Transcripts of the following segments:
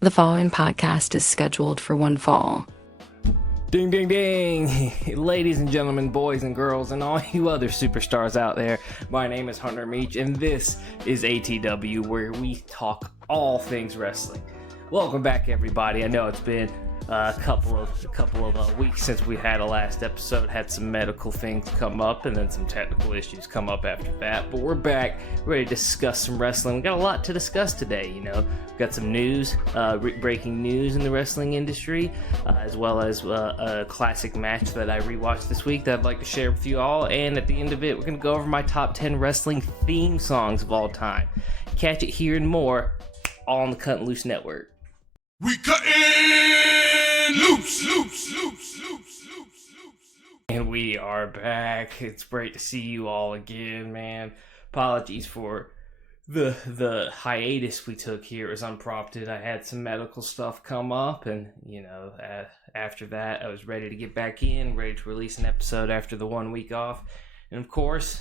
The following podcast is scheduled for one fall. Ding, ding, ding! Ladies and gentlemen, boys and girls, and all you other superstars out there, my name is Hunter Meach, and this is ATW, where we talk all things wrestling. Welcome back, everybody. I know it's been a couple of weeks since we had a last episode. Had some medical things come up, and then some technical issues come up after that. But we're back, ready to discuss some wrestling. We got a lot to discuss today. We've got some news, breaking news in the wrestling industry, as well as a classic match that I rewatched this week that I'd like to share with you all. And at the end of it, we're gonna go over my top 10 wrestling theme songs of all time. Catch it here and more, all on the Cut and Loose Network. We cutting loose. And we are back. It's great to see you all again, man. Apologies for the hiatus we took here. It was unprompted. I had some medical stuff come up, and after that, I was ready to get back in, ready to release an episode after the 1 week off. And of course,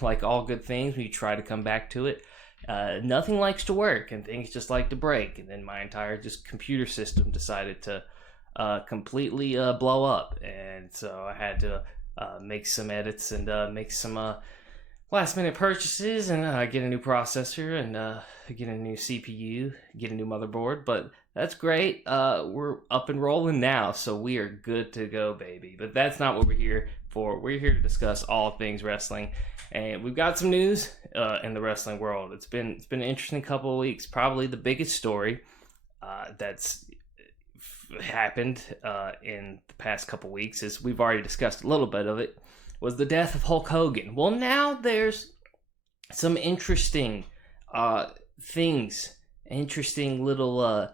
like all good things, when you try to come back to it, nothing likes to work, and things just like to break. And then my entire computer system decided to completely blow up, and so I had to make some edits and make some last minute purchases, and get a new processor, and get a new CPU, get a new motherboard. But that's great. We're up and rolling now, so we are good to go, baby. But that's not what we're here for. We're here to discuss all things wrestling, and we've got some news in the wrestling world. It's been an interesting couple of weeks. Probably the biggest story that's happened in the past couple weeks, is we've already discussed a little bit of it, was the death of Hulk Hogan. Well, now there's some interesting things, interesting little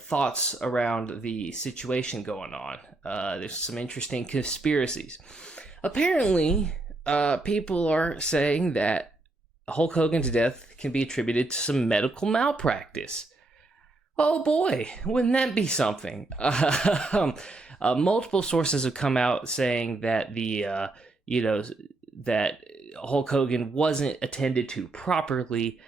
thoughts around the situation going on. There's some interesting conspiracies. Apparently, people are saying that Hulk Hogan's death can be attributed to some medical malpractice. Oh boy, wouldn't that be something? Multiple sources have come out saying that that Hulk Hogan wasn't attended to properly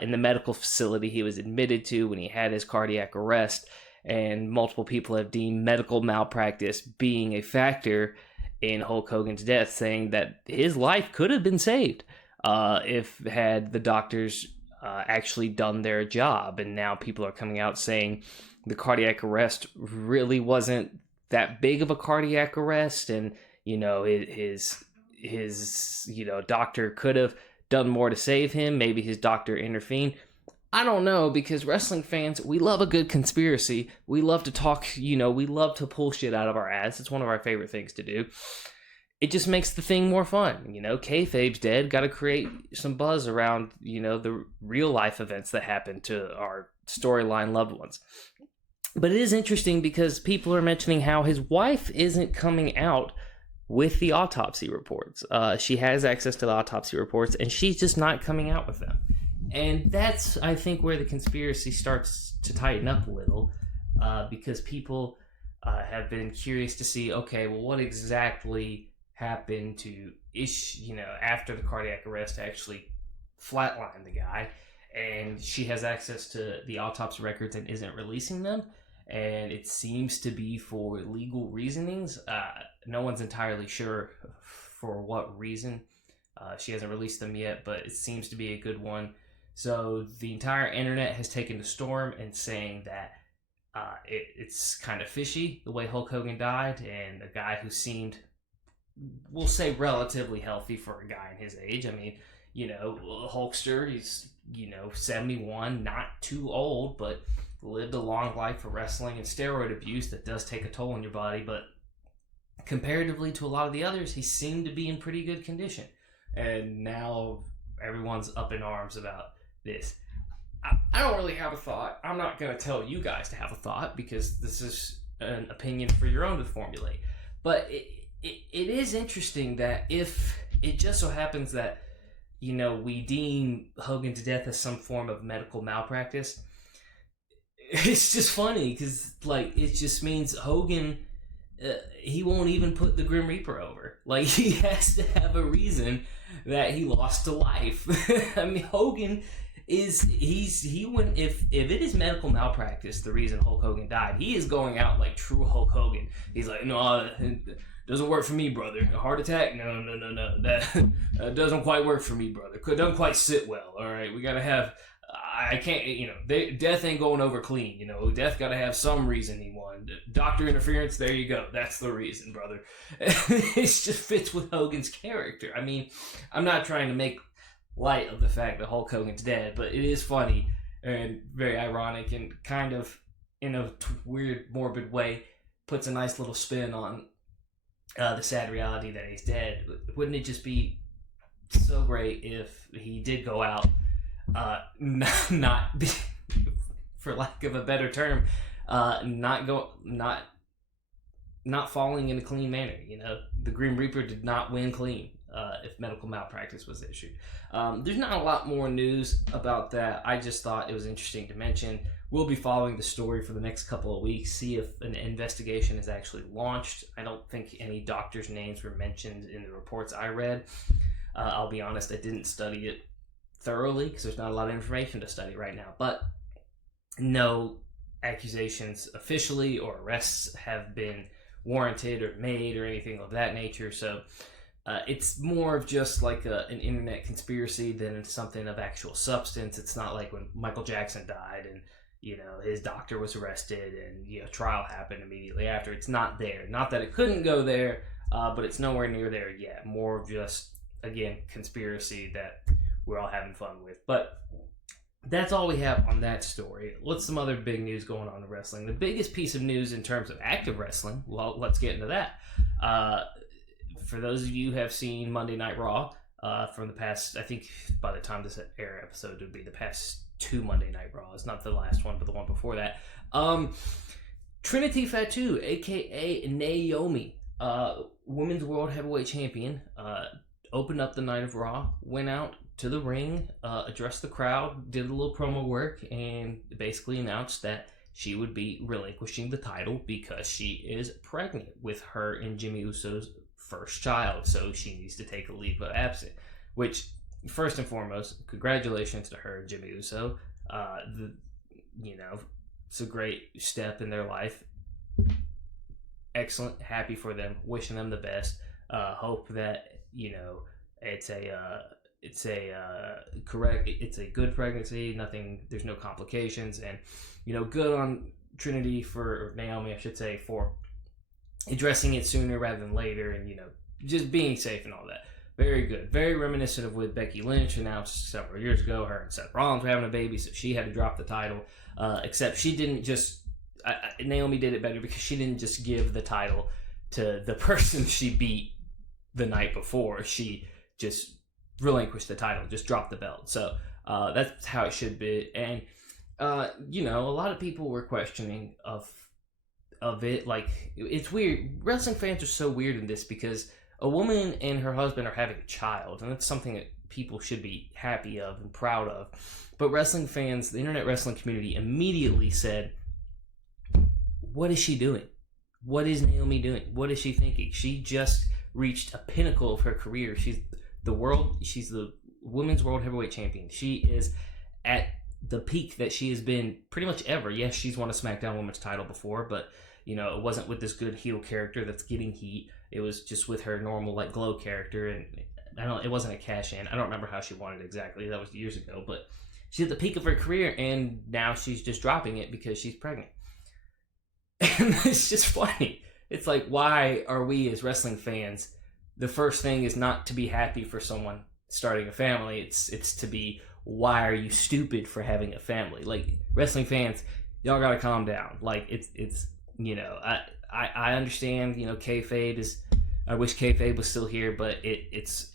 in the medical facility he was admitted to when he had his cardiac arrest, and multiple people have deemed medical malpractice being a factor in Hulk Hogan's death, saying that his life could have been saved if had the doctors actually done their job. And now people are coming out saying the cardiac arrest really wasn't that big of a cardiac arrest, and his doctor could have done more to save him. Maybe his doctor intervened. I don't know, because wrestling fans, we love a good conspiracy. We love to talk, we love to pull shit out of our ass. It's one of our favorite things to do. It just makes the thing more fun. Kayfabe's dead. Got to create some buzz around, the real life events that happen to our storyline loved ones. But it is interesting because people are mentioning how his wife isn't coming out with the autopsy reports. She has access to the autopsy reports, and she's just not coming out with them. And that's, I think, where the conspiracy starts to tighten up a little, because people have been curious to see, okay, well, what exactly happened to after the cardiac arrest to actually flatline the guy. And she has access to the autopsy records and isn't releasing them, and it seems to be for legal reasonings. No one's entirely sure for what reason. She hasn't released them yet, but it seems to be a good one. So the entire internet has taken to storm and saying that it's kind of fishy the way Hulk Hogan died, and a guy who seemed, we'll say, relatively healthy for a guy in his age. I mean, Hulkster, he's 71, not too old, but lived a long life for wrestling and steroid abuse that does take a toll on your body. But comparatively to a lot of the others, he seemed to be in pretty good condition. And now everyone's up in arms about this. I don't really have a thought. I'm not going to tell you guys to have a thought, because this is an opinion for your own to formulate. But it is interesting that if it just so happens that, we deem Hogan's death as some form of medical malpractice, it's just funny, because, it just means Hogan, he won't even put the Grim Reaper over. He has to have a reason that he lost a life. I mean, Hogan he went if it is medical malpractice the reason Hulk Hogan died, he is going out like true Hulk Hogan. He's like, no, it doesn't work for me, brother. A heart attack? No. That doesn't quite work for me, brother. It doesn't quite sit well. All right, we gotta have. I can't, death ain't going over clean. Death got to have some reason he won. Doctor interference, there you go. That's the reason, brother. It just fits with Hogan's character. I mean, I'm not trying to make light of the fact that Hulk Hogan's dead, but it is funny and very ironic and kind of, in a weird, morbid way, puts a nice little spin on the sad reality that he's dead. Wouldn't it just be so great if he did go out not for lack of a better term, not falling in a clean manner. The Grim Reaper did not win clean if medical malpractice was issued. There's not a lot more news about that. I just thought it was interesting to mention. We'll be following the story for the next couple of weeks, see if an investigation is actually launched. I don't think any doctors' names were mentioned in the reports I read. I'll be honest, I didn't study it thoroughly because there's not a lot of information to study right now, but no accusations officially or arrests have been warranted or made or anything of that nature. So it's more of just like an internet conspiracy than something of actual substance. It's not like when Michael Jackson died and his doctor was arrested and trial happened immediately after. It's not there. Not that it couldn't go there, but it's nowhere near there yet. More of just, again, conspiracy that we're all having fun with. But that's all we have on that story. What's some other big news going on in wrestling? The biggest piece of news in terms of active wrestling, well, let's get into that. For those of you who have seen Monday Night Raw from the past, I think by the time this air episode would be the past 2 Monday Night Raws, not the last one, but the one before that. Trinity Fatu, a.k.a. Naomi, Women's World Heavyweight Champion, opened up the night of Raw, went out to the ring, addressed the crowd, did a little promo work, and basically announced that she would be relinquishing the title because she is pregnant with her and Jimmy Uso's first child, so she needs to take a leave of absence. Which, first and foremost, congratulations to her and Jimmy Uso. It's a great step in their life. Excellent, happy for them, wishing them the best. Hope that it's a good pregnancy. There's no complications, and good on Trinity or Naomi, I should say, for addressing it sooner rather than later, and just being safe and all that. Very good. Very reminiscent of what Becky Lynch announced several years ago. Her and Seth Rollins were having a baby, so she had to drop the title. Except she didn't just. Naomi did it better because she didn't just give the title to the person she beat the night before. She just relinquished the title, just dropped the belt. So that's how it should be. And a lot of people were questioning of it. Like, it's weird. Wrestling fans are so weird in this because a woman and her husband are having a child, and that's something that people should be happy of and proud of. But wrestling fans, the internet wrestling community, immediately said, what is she doing? What is Naomi doing? What is she thinking? She just reached a pinnacle of her career. She's the Women's World Heavyweight Champion. She is at the peak that she has been pretty much ever. Yes, she's won a SmackDown Women's title before, but it wasn't with this good heel character that's getting heat. It was just with her normal glow character, and it wasn't a cash in. I don't remember how she won it exactly. That was years ago, but she's at the peak of her career, and now she's just dropping it because she's pregnant. And it's just funny. It's like, why are we as wrestling fans, the first thing is not to be happy for someone starting a family. It's to be, why are you stupid for having a family? Like, wrestling fans, y'all gotta calm down. Like, it's I understand, kayfabe is, I wish kayfabe was still here, but it's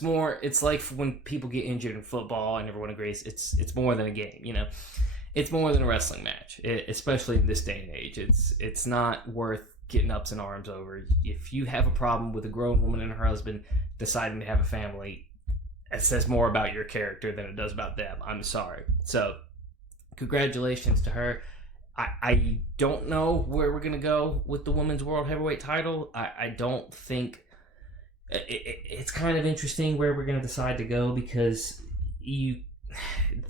more, it's like when people get injured in football and everyone agrees, it's more than a game, It's more than a wrestling match, especially in this day and age. It's not worth getting ups and arms over. If you have a problem with a grown woman and her husband deciding to have a family, it says more about your character than it does about them. I'm sorry. So, congratulations to her. I don't know where we're going to go with the Women's World Heavyweight title. I don't think... It's kind of interesting where we're going to decide to go because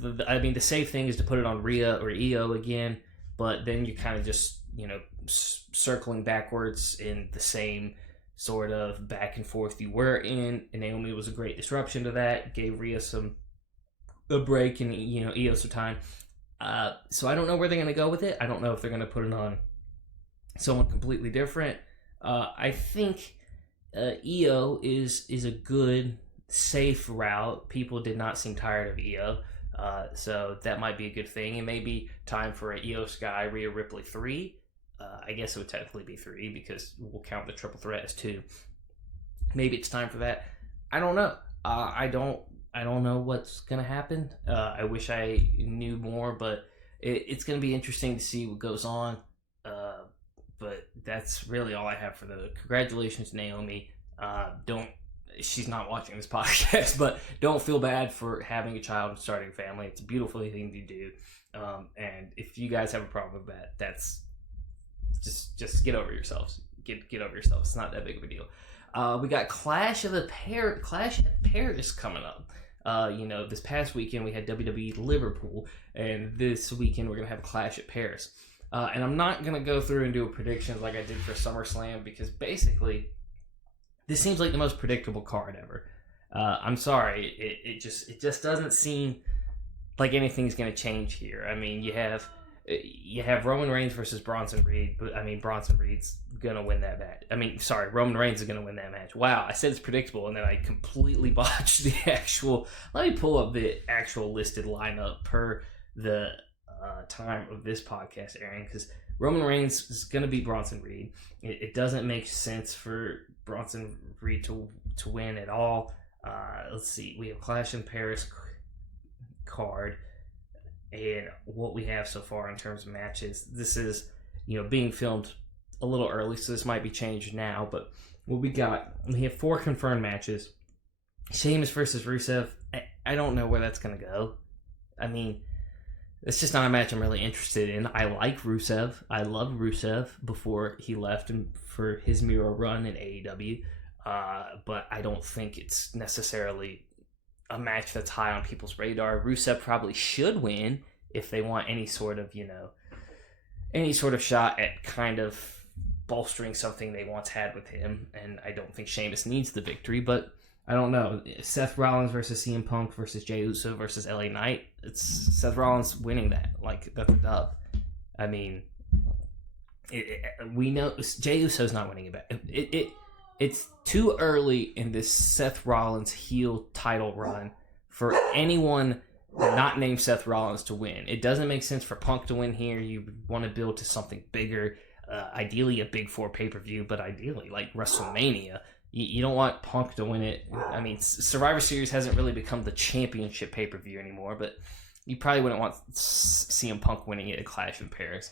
the safe thing is to put it on Rhea or Io again, but then you kind of just, circling backwards in the same sort of back and forth you were in. And Naomi was a great disruption to that, gave Rhea a break and, Io some time. So I don't know where they're going to go with it. I don't know if they're going to put it on someone completely different. I think Io is a good, safe route. People did not seem tired of Io. So that might be a good thing. It may be time for a Io Sky Rhea Ripley 3. I guess it would technically be 3 because we'll count the triple threat as 2. Maybe it's time for that. I don't know. I don't know what's gonna happen. I wish I knew more, but it's gonna be interesting to see what goes on. But that's really all I have for the congratulations, Naomi. She's not watching this podcast, but don't feel bad for having a child and starting a family. It's a beautiful thing to do. And if you guys have a problem with that, that's just get over yourselves. Get over yourselves. It's not that big of a deal. We got Clash at Paris coming up. This past weekend we had WWE Liverpool, and this weekend we're gonna have Clash at Paris. And I'm not gonna go through and do predictions like I did for SummerSlam, because basically this seems like the most predictable card ever. I'm sorry, it just doesn't seem like anything's gonna change here. I mean, you have Roman Reigns versus Bronson Reed, but Bronson Reed's gonna win that match. Roman Reigns is gonna win that match. Wow, I said it's predictable, and then I completely botched the actual. Let me pull up the actual listed lineup per the time of this podcast airing, because Roman Reigns is gonna beat Bronson Reed. It doesn't make sense for Bronson Reed to win at all. Let's see, we have Clash in Paris card. And what we have so far in terms of matches, this is, being filmed a little early, so this might be changed now. But what we have 4 confirmed matches. Sheamus versus Rusev. I don't know where that's going to go. I mean, it's just not a match I'm really interested in. I like Rusev. I love Rusev before he left and for his Miro run in AEW. But I don't think it's necessarily a match that's high on people's radar. Rusev probably should win if they want any sort of shot at kind of bolstering something they once had with him. And I don't think Sheamus needs the victory, but I don't know. Seth Rollins versus CM Punk versus Jey Uso versus LA Knight. It's Seth Rollins winning that. Like, that's a dub. I mean, we know Jey Uso's not winning it back. It's too early in this Seth Rollins heel title run for anyone not named Seth Rollins to win. It doesn't make sense for Punk to win here. You want to build to something bigger, ideally a Big 4 pay-per-view, but ideally like WrestleMania. You don't want Punk to win it. I mean, Survivor Series hasn't really become the championship pay-per-view anymore, but you probably wouldn't want CM Punk winning it at Clash in Paris.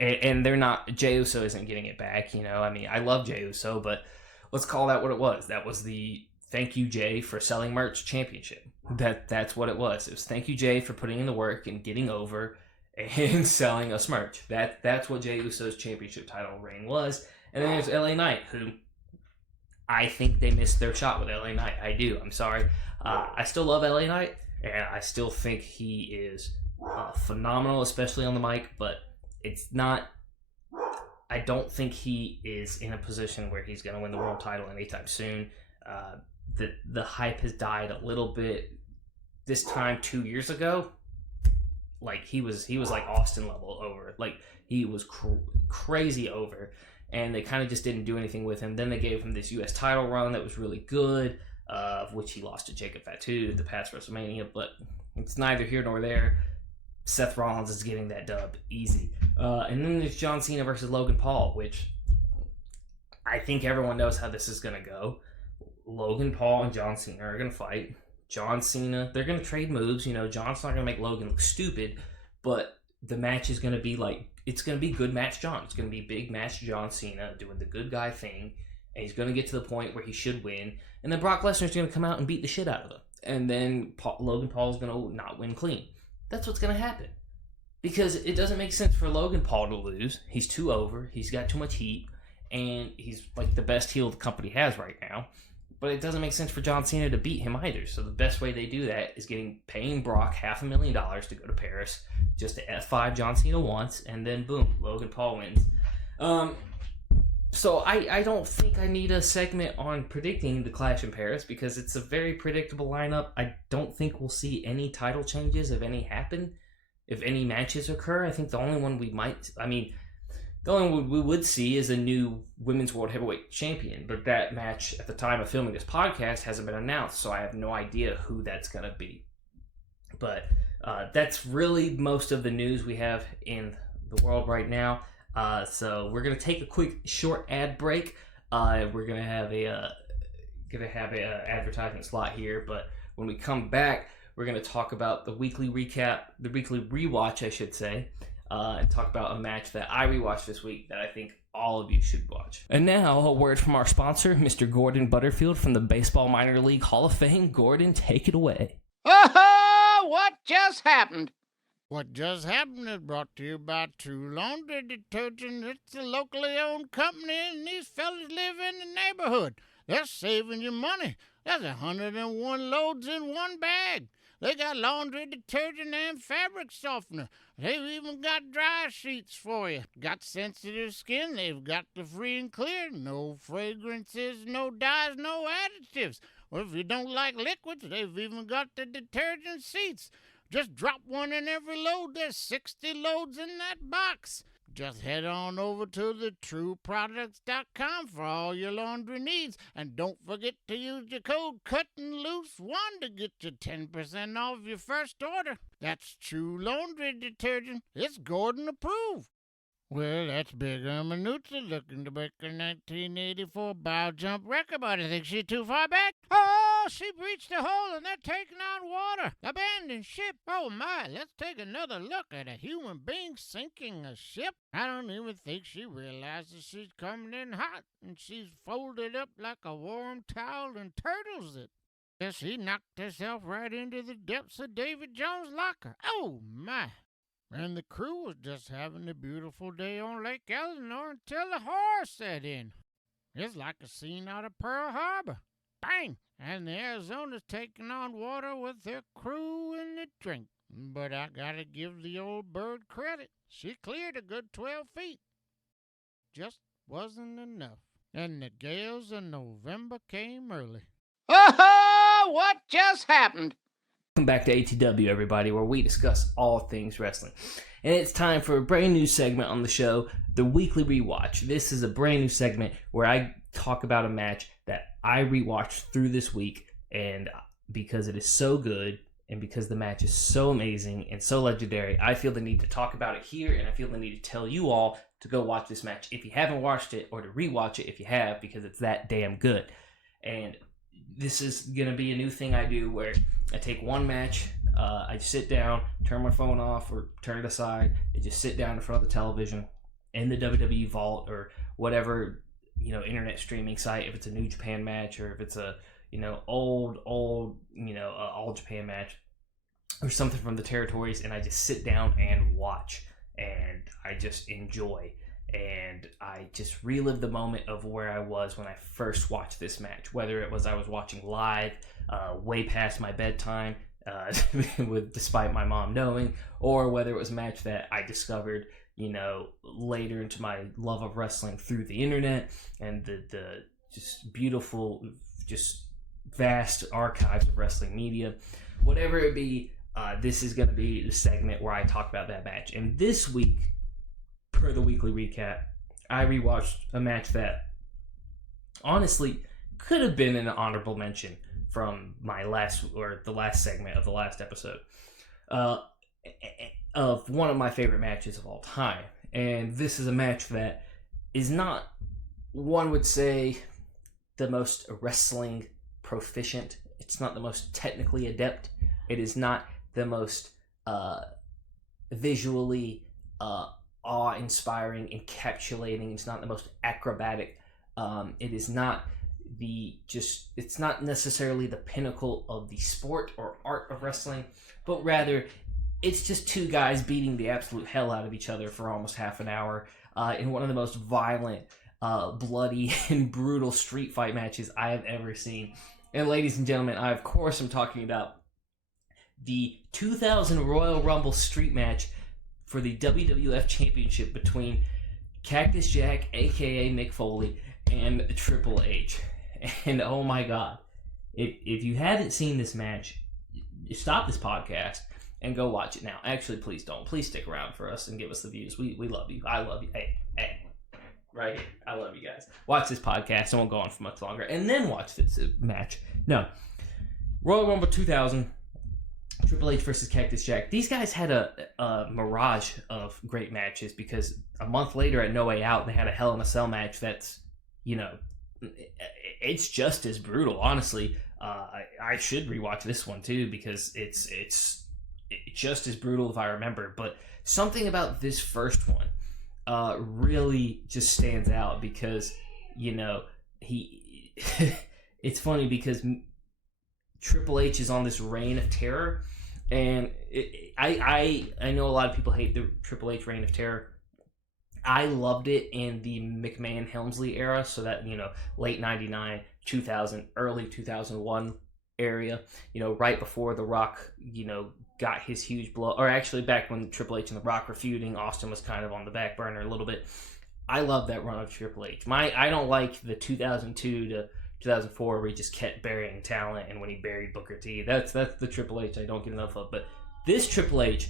And they're not. Jey Uso isn't getting it back. I love Jey Uso, but let's call that what it was. That was the thank you, Jey, for selling merch championship. That's what it was. It was thank you, Jey, for putting in the work and getting over and selling us merch. That's what Jey Uso's championship title reign was. And then there's LA Knight, who I think they missed their shot with LA Knight. I do. I'm sorry. I still love LA Knight, and I still think he is phenomenal, especially on the mic, but it's not. I don't think he is in a position where he's going to win the world title anytime soon. The hype has died a little bit. This time 2 years ago, like he was like Austin level over. Like he was crazy over, and they kind of just didn't do anything with him. Then they gave him this U.S. title run that was really good, of which he lost to Jacob Fatu at the past WrestleMania. But it's neither here nor there. Seth Rollins is getting that dub easy. And then there's John Cena versus Logan Paul, which I think everyone knows how this is going to go. Logan Paul and John Cena are going to fight. John Cena, they're going to trade moves. John's not going to make Logan look stupid, but the match is going to be like, it's going to be good match John. It's going to be big match John Cena doing the good guy thing, and he's going to get to the point where he should win, and then Brock Lesnar's going to come out and beat the shit out of him, and then Logan Paul's going to not win clean. That's what's going to happen. Because it doesn't make sense for Logan Paul to lose. He's too over. He's got too much heat. And he's like the best heel the company has right now. But it doesn't make sense for John Cena to beat him either. So the best way they do that is paying Brock $500,000 to go to Paris just to F5 John Cena once, and then boom, Logan Paul wins. So I don't think I need a segment on predicting the Clash in Paris because it's a very predictable lineup. I don't think we'll see any title changes if any happen. If any matches occur, I think the only one the only one we would see is a new Women's World Heavyweight Champion. But that match at the time of filming this podcast hasn't been announced, so I have no idea who that's going to be. But that's really most of the news we have in the world right now. So we're gonna take a quick short ad break. We're gonna have a advertisement slot here, but when we come back, we're gonna talk about the weekly rewatch, I should say, and talk about a match that I rewatched this week that I think all of you should watch. And now a word from our sponsor, Mr. Gordon Butterfield from the Baseball Minor League Hall of Fame. Gordon, take it away. Oh, what just happened? What just happened is brought to you by True Laundry Detergent. It's a locally owned company, and these fellas live in the neighborhood. They're saving you money. There's 101 loads in one bag. They got laundry detergent and fabric softener. They've even got dry sheets for you. Got sensitive skin, they've got the free and clear. No fragrances, no dyes, no additives. Or if you don't like liquids, they've even got the detergent sheets. Just drop one in every load. There's 60 loads in that box. Just head on over to thetrueproducts.com for all your laundry needs. And don't forget to use your code CUTTANDLOOSE1 to get you 10% off your first order. That's True Laundry Detergent. It's Gordon approved. Well, that's Big Manucci looking to break a 1984 bow jump record, but I think she's too far back. Oh, she breached a hole and they're taking on water. Abandoned ship. Oh my, let's take another look at a human being sinking a ship. I don't even think she realizes she's coming in hot and she's folded up like a warm towel and turtles it. Guess she knocked herself right into the depths of David Jones' locker. Oh my. And the crew was just having a beautiful day on Lake Elsinore until the horror set in. It's like a scene out of Pearl Harbor. Bang! And the Arizona's taking on water with their crew in the drink. But I gotta give the old bird credit. She cleared a good 12 feet. Just wasn't enough. And the gales of November came early. Oh, what just happened? Welcome back to ATW, everybody, where we discuss all things wrestling. And it's time for a brand new segment on the show, the Weekly Rewatch. This is a brand new segment where I talk about a match that I rewatched through this week, and because it is so good, and because the match is so amazing and so legendary, I feel the need to talk about it here, and I feel the need to tell you all to go watch this match if you haven't watched it, or to rewatch it if you have, because it's that damn good. And this is going to be a new thing I do where I take one match, I just sit down, turn my phone off or turn it aside, and just sit down in front of the television in the WWE Vault or whatever, internet streaming site, if it's a New Japan match or if it's a, old, All Japan match or something from the territories, and I just sit down and watch, and I just enjoy. And I just relive the moment of where I was when I first watched this match, whether it was I was watching live, way past my bedtime, despite my mom knowing, or whether it was a match that I discovered, later into my love of wrestling through the internet and the just beautiful, just vast archives of wrestling media. Whatever it be, this is going to be the segment where I talk about that match. And this week, per the weekly recap, I rewatched a match that honestly could have been an honorable mention from the last segment of the last episode, of one of my favorite matches of all time. And this is a match that is not, one would say, the most wrestling proficient. It's not the most technically adept. It is not the most visually awe-inspiring, encapsulating. It's not the most acrobatic. It is not it's not necessarily the pinnacle of the sport or art of wrestling, but rather it's just two guys beating the absolute hell out of each other for almost half an hour in one of the most violent bloody and brutal street fight matches I have ever seen. And ladies and gentlemen, I of course am talking about the 2000 Royal Rumble street match for the WWF Championship between Cactus Jack, aka Mick Foley, and Triple H. And oh my god, if you haven't seen this match, stop this podcast and go watch it now. Actually, please don't. Please stick around for us and give us the views. We love you. I love you. Hey, right here. I love you guys. Watch this podcast. I won't go on for much longer. And then watch this match. No. Royal Rumble 2000. Triple H versus Cactus Jack. These guys had a mirage of great matches because a month later at No Way Out, they had a Hell in a Cell match that's, it's just as brutal, honestly. I should rewatch this one too because it's just as brutal if I remember. But something about this first one really just stands out because, he... it's funny because Triple H is on this reign of terror, and I know a lot of people hate the Triple H reign of terror. I loved it in the McMahon-Helmsley era, so that, late 99, 2000, early 2001 area, right before The Rock, got his huge blow, or actually back when Triple H and The Rock were feuding, Austin was kind of on the back burner a little bit. I love that run of Triple H. I don't like the 2002 to 2004 where he just kept burying talent, and when he buried Booker T. That's the Triple H I don't get enough of. But this Triple H,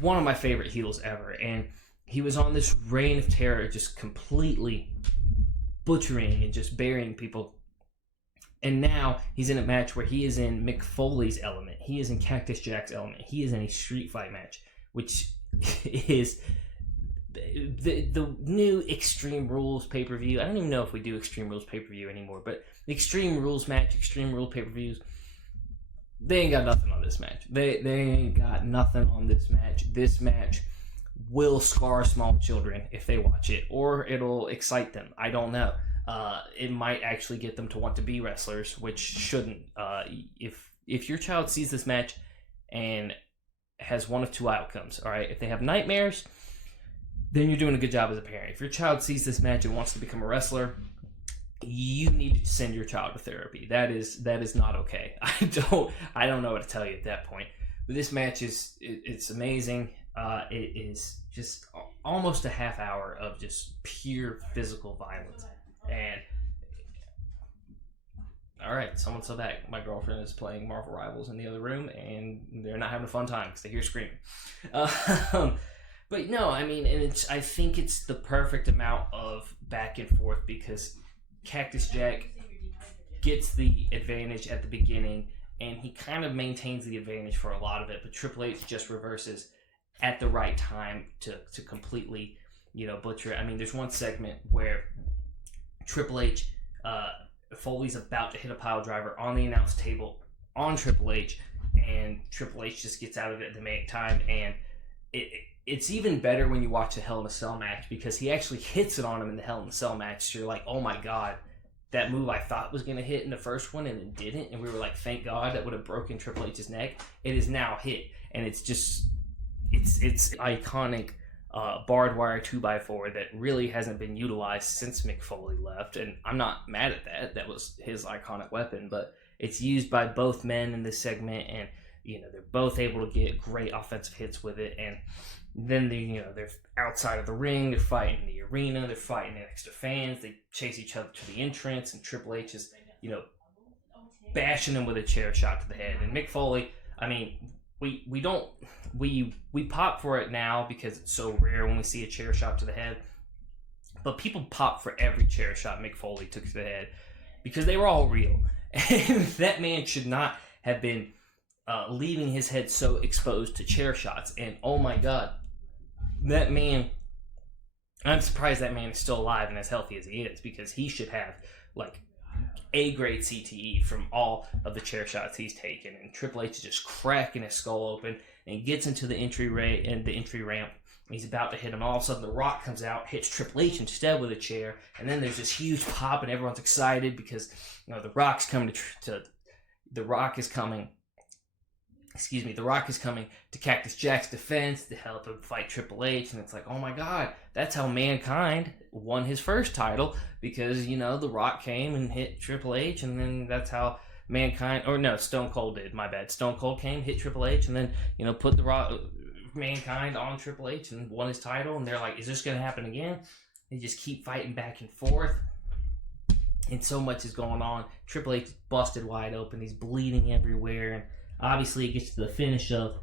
one of my favorite heels ever, and he was on this reign of terror, just completely butchering and just burying people. And now he's in a match where he is in Mick Foley's element. He is in Cactus Jack's element. He is in a street fight match, which is the new Extreme Rules pay-per-view. I don't even know if we do Extreme Rules pay-per-view anymore, but the Extreme Rules match, Extreme Rule pay-per-views, they ain't got nothing on this match. They ain't got nothing on this match. This match will scar small children if they watch it, or it'll excite them. I don't know. It might actually get them to want to be wrestlers, which shouldn't. If your child sees this match and has one of two outcomes, all right? If they have nightmares, then you're doing a good job as a parent. If your child sees this match and wants to become a wrestler, you need to send your child to therapy. That is not okay. I don't know what to tell you at that point. But this match it's amazing. It is just almost a half hour of just pure physical violence. And all right, someone's so back. My girlfriend is playing Marvel Rivals in the other room, and they're not having a fun time because they hear screaming. But no, I think it's the perfect amount of back and forth because Cactus Jack gets the advantage at the beginning, and he kind of maintains the advantage for a lot of it. But Triple H just reverses at the right time to completely, butcher it. There's one segment where Triple H, Foley's about to hit a pile driver on the announce table on Triple H, and Triple H just gets out of it at the main time, and it's even better when you watch a Hell in a Cell match because he actually hits it on him in the Hell in a Cell match. So you're like, oh my god, that move I thought was going to hit in the first one and it didn't, and we were like, thank god, that would have broken Triple H's neck. It is now hit, and it's iconic barbed wire 2x4 that really hasn't been utilized since Mick Foley left, and I'm not mad at that. That was his iconic weapon, but it's used by both men in this segment, and they're both able to get great offensive hits with it. And then they're outside of the ring, they're fighting in the arena, they're fighting next to fans, they chase each other to the entrance, and Triple H is bashing him with a chair shot to the head. And Mick Foley, we pop for it now because it's so rare when we see a chair shot to the head, but people pop for every chair shot Mick Foley took to the head because they were all real. And that man should not have been leaving his head so exposed to chair shots. And oh my god, that man, I'm surprised that man is still alive and as healthy as he is, because he should have A-grade CTE from all of the chair shots he's taken. And Triple H is just cracking his skull open and gets into the entry ramp. He's about to hit him. All of a sudden, The Rock comes out, hits Triple H instead with a chair, and then there's this huge pop, and everyone's excited because The Rock's coming The Rock is coming The Rock is coming to Cactus Jack's defense to help him fight Triple H, and it's like, oh my god, that's how Mankind won his first title, because, The Rock came and hit Triple H, and then that's how Stone Cold did, my bad. Stone Cold came, hit Triple H, and then, put the Rock, Mankind on Triple H and won his title, and they're like, is this going to happen again? They just keep fighting back and forth, and so much is going on. Triple H busted wide open, he's bleeding everywhere, and obviously, it gets to the finish of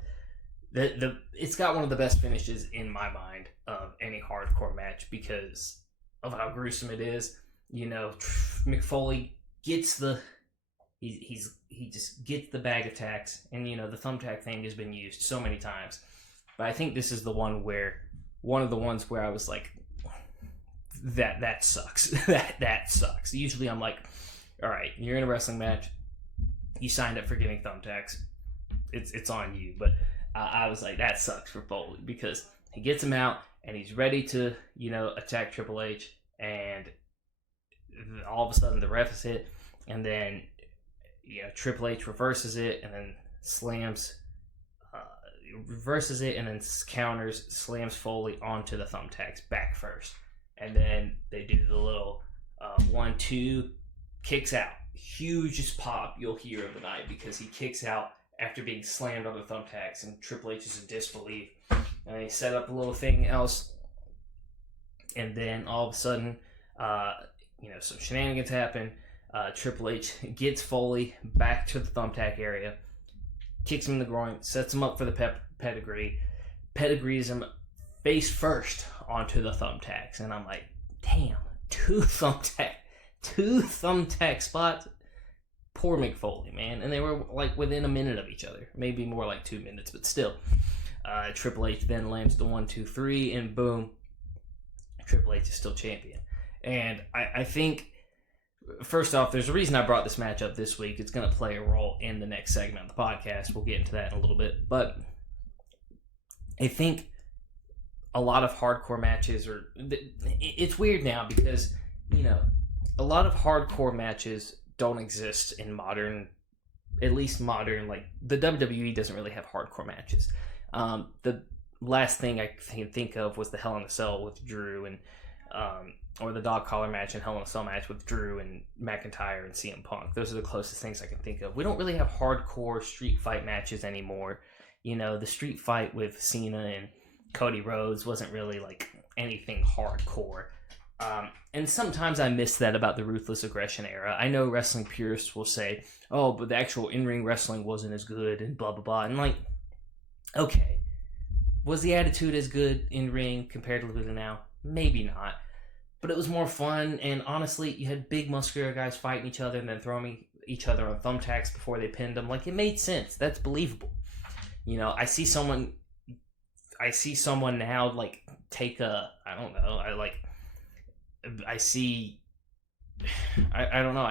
it's got one of the best finishes in my mind of any hardcore match because of how gruesome it is. Mick Foley gets he just gets the bag of tacks, and the thumbtack thing has been used so many times. But I think this is one of the ones where I was like, that sucks. that sucks. Usually, I'm like, all right, you're in a wrestling match. You signed up for getting thumbtacks. It's on you. But I was like, that sucks for Foley because he gets him out and he's ready to, attack Triple H. And all of a sudden the ref is hit. And then, Triple H reverses it and then reverses it and then counters, slams Foley onto the thumbtacks back first. And then they do the little 1-2, kicks out. Hugest pop you'll hear of the night because he kicks out after being slammed on the thumbtacks, and Triple H is in disbelief. And they set up a little thing else, and then all of a sudden, some shenanigans happen. Triple H gets Foley back to the thumbtack area, kicks him in the groin, sets him up for the pedigree, pedigrees him face first onto the thumbtacks, and I'm like, damn, two thumbtack spots. Poor Mick Foley, man. And they were like within a minute of each other. Maybe more like 2 minutes, but still. Triple H then lands the 1-2-3, and boom, Triple H is still champion. And I think, first off, there's a reason I brought this match up this week. It's going to play a role in the next segment of the podcast. We'll get into that in a little bit. But I think a lot of hardcore matches are... It's weird now because, a lot of hardcore matches don't exist in modern, like, the WWE doesn't really have hardcore matches. The last thing I can think of was the Hell in a Cell with Drew and, or the dog collar match and Hell in a Cell match with Drew and McIntyre and CM Punk. Those are the closest things I can think of. We don't really have hardcore street fight matches anymore. The street fight with Cena and Cody Rhodes wasn't really like anything hardcore. And sometimes I miss that about the Ruthless Aggression era. I know wrestling purists will say, oh, but the actual in-ring wrestling wasn't as good and blah, blah, blah. And like, okay, was the Attitude as good in-ring comparatively to now? Maybe not. But it was more fun, and honestly, you had big muscular guys fighting each other and then throwing each other on thumbtacks before they pinned them. Like, it made sense. That's believable. I see someone now, like, take a, I don't know, I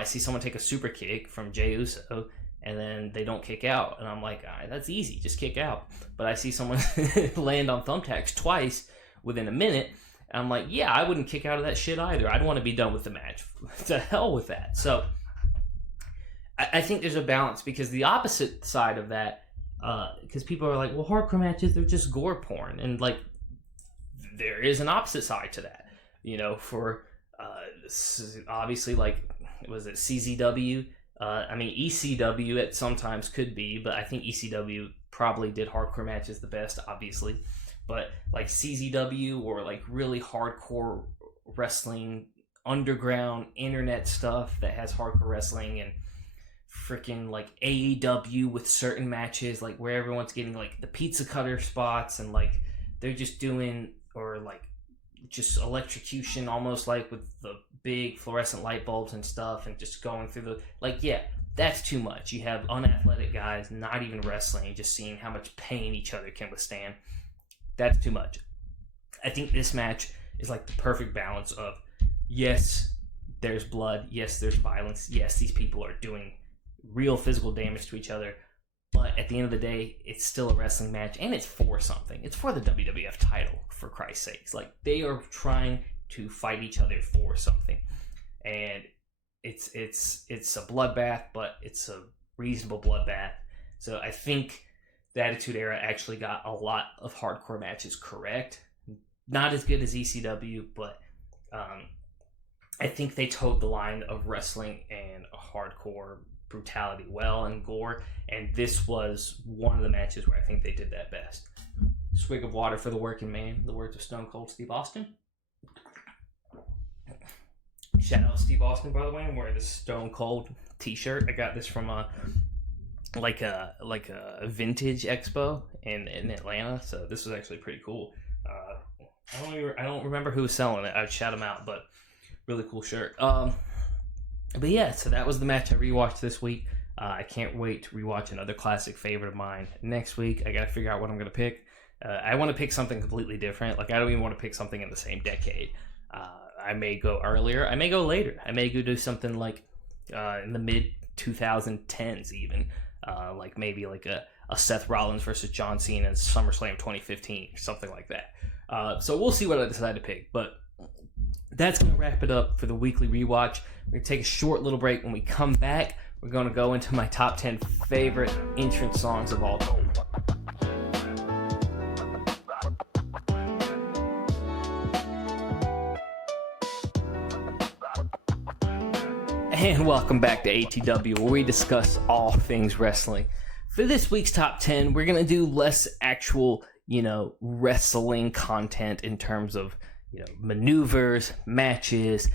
see someone take a super kick from Jey Uso and then they don't kick out, and I'm like, that's easy, just kick out. But I see someone land on thumbtacks twice within a minute, and I'm like, yeah, I wouldn't kick out of that shit either. I'd want to be done with the match. To hell with that. So I think there's a balance, because the opposite side of that, because people are like, well, hardcore matches, they're just gore porn, and like, there is an opposite side to that. For obviously, like, was it CZW? ECW at sometimes could be, but I think ECW probably did hardcore matches the best, obviously. But like CZW, or like really hardcore wrestling, underground internet stuff that has hardcore wrestling, and freaking like AEW with certain matches, like where everyone's getting like the pizza cutter spots, and like they're just doing, or like just electrocution, almost like with the big fluorescent light bulbs and stuff, and just going through the, like, yeah, that's too much. You have unathletic guys not even wrestling, just seeing how much pain each other can withstand. That's too much. I think this match is like the perfect balance of, yes, there's blood, yes, there's violence, yes, these people are doing real physical damage to each other, but at the end of the day, it's still a wrestling match, and it's for something. It's for the WWF title, for Christ's sakes. Like, they are trying to fight each other for something, and it's a bloodbath, but it's a reasonable bloodbath. So I think the Attitude Era actually got a lot of hardcore matches correct. Not as good as ECW, but I think they towed the line of wrestling and hardcore brutality well and gore, and this was one of the matches where I think they did that best. Swig of water for the working man, the words of Stone Cold Steve Austin. Shout out Steve Austin, by the way. I'm wearing this Stone Cold t-shirt. I got this from a vintage expo in Atlanta, so this was actually pretty cool. I don't remember who was selling it. I'd shout him out, but really cool shirt. But yeah, so that was the match I rewatched this week. I can't wait to rewatch another classic favorite of mine next week. I gotta figure out what I'm gonna pick. I want to pick something completely different. Like, I don't even want to pick something in the same decade. I may go earlier. I may go later. I may go do something like in the mid 2010s even. Like maybe like a Seth Rollins versus John Cena in SummerSlam 2015, something like that. So we'll see what I decide to pick. But that's going to wrap it up for the weekly rewatch. We're going to take a short little break. When we come back, we're going to go into my top 10 favorite entrance songs of all time. And welcome back to ATW, where we discuss all things wrestling. For this week's top 10, we're going to do less actual, wrestling content in terms of, maneuvers, matches,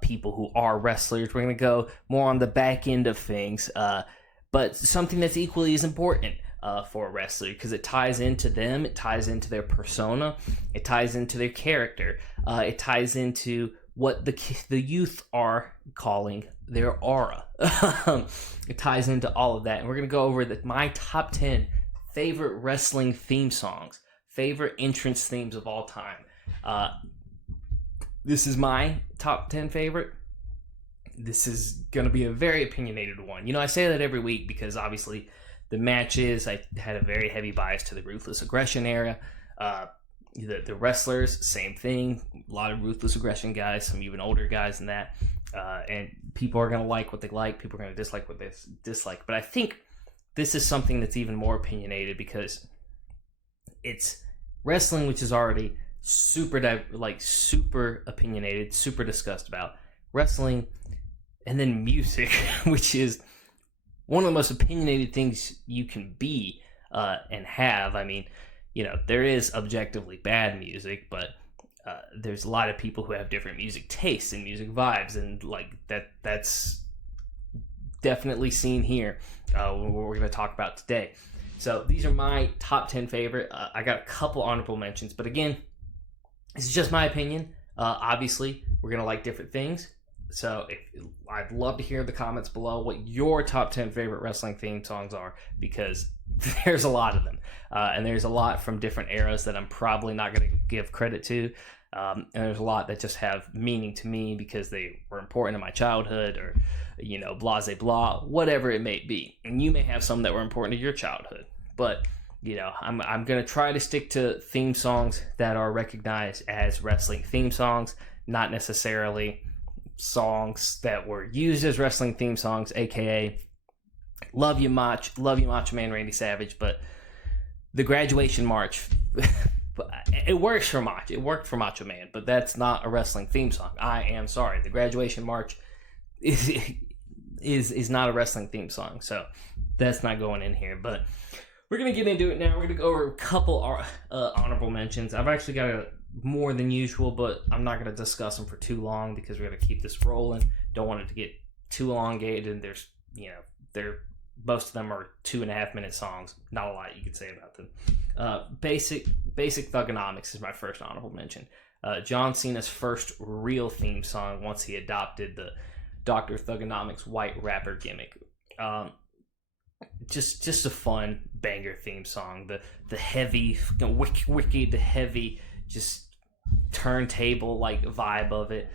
people who are wrestlers. We're going to go more on the back end of things, but something that's equally as important for a wrestler, because it ties into them, it ties into their persona, it ties into their character, it ties into what the youth are calling their aura. It ties into all of that, and we're going to go over my top 10 favorite wrestling theme songs, favorite entrance themes of all time. This is my top 10 favorite. This is going to be a very opinionated one. I say that every week because obviously the matches, I had a very heavy bias to the Ruthless Aggression era. The wrestlers, same thing. A lot of Ruthless Aggression guys, some even older guys than that. And people are going to like what they like. People are going to dislike what they dislike. But I think this is something that's even more opinionated because it's wrestling, which is already super opinionated, super discussed about. Wrestling, and then music, which is one of the most opinionated things you can be and have. I mean, there is objectively bad music, but there's a lot of people who have different music tastes and music vibes, and that's definitely seen here, what we're going to talk about today. So these are my top 10 favorite. I got a couple honorable mentions, but again, this is just my opinion. Obviously, we're going to like different things. So I'd love to hear in the comments below what your top 10 favorite wrestling theme songs are, because there's a lot of them. And there's a lot from different eras that I'm probably not going to give credit to. And there's a lot that just have meaning to me because they were important in my childhood, or, blah, blah, whatever it may be. And you may have some that were important to your childhood. But, I'm going to try to stick to theme songs that are recognized as wrestling theme songs, not necessarily songs that were used as wrestling theme songs, aka Love You Macho Man Randy Savage, but the Graduation March, it works for Macho. It worked for Macho Man, but that's not a wrestling theme song. I am sorry. The Graduation March is not a wrestling theme song, so that's not going in here. But we're gonna get into it now. We're gonna go over a couple honorable mentions. I've actually got more than usual, but I'm not gonna discuss them for too long because we're gonna keep this rolling. Don't want it to get too elongated. There's, most of them are 2.5 minute songs. Not a lot you could say about them. Basic Thugonomics is my first honorable mention. John Cena's first real theme song once he adopted the Dr. Thugonomics white rapper gimmick. Just a fun banger theme song. The heavy, wicked, the heavy, just turntable like vibe of it.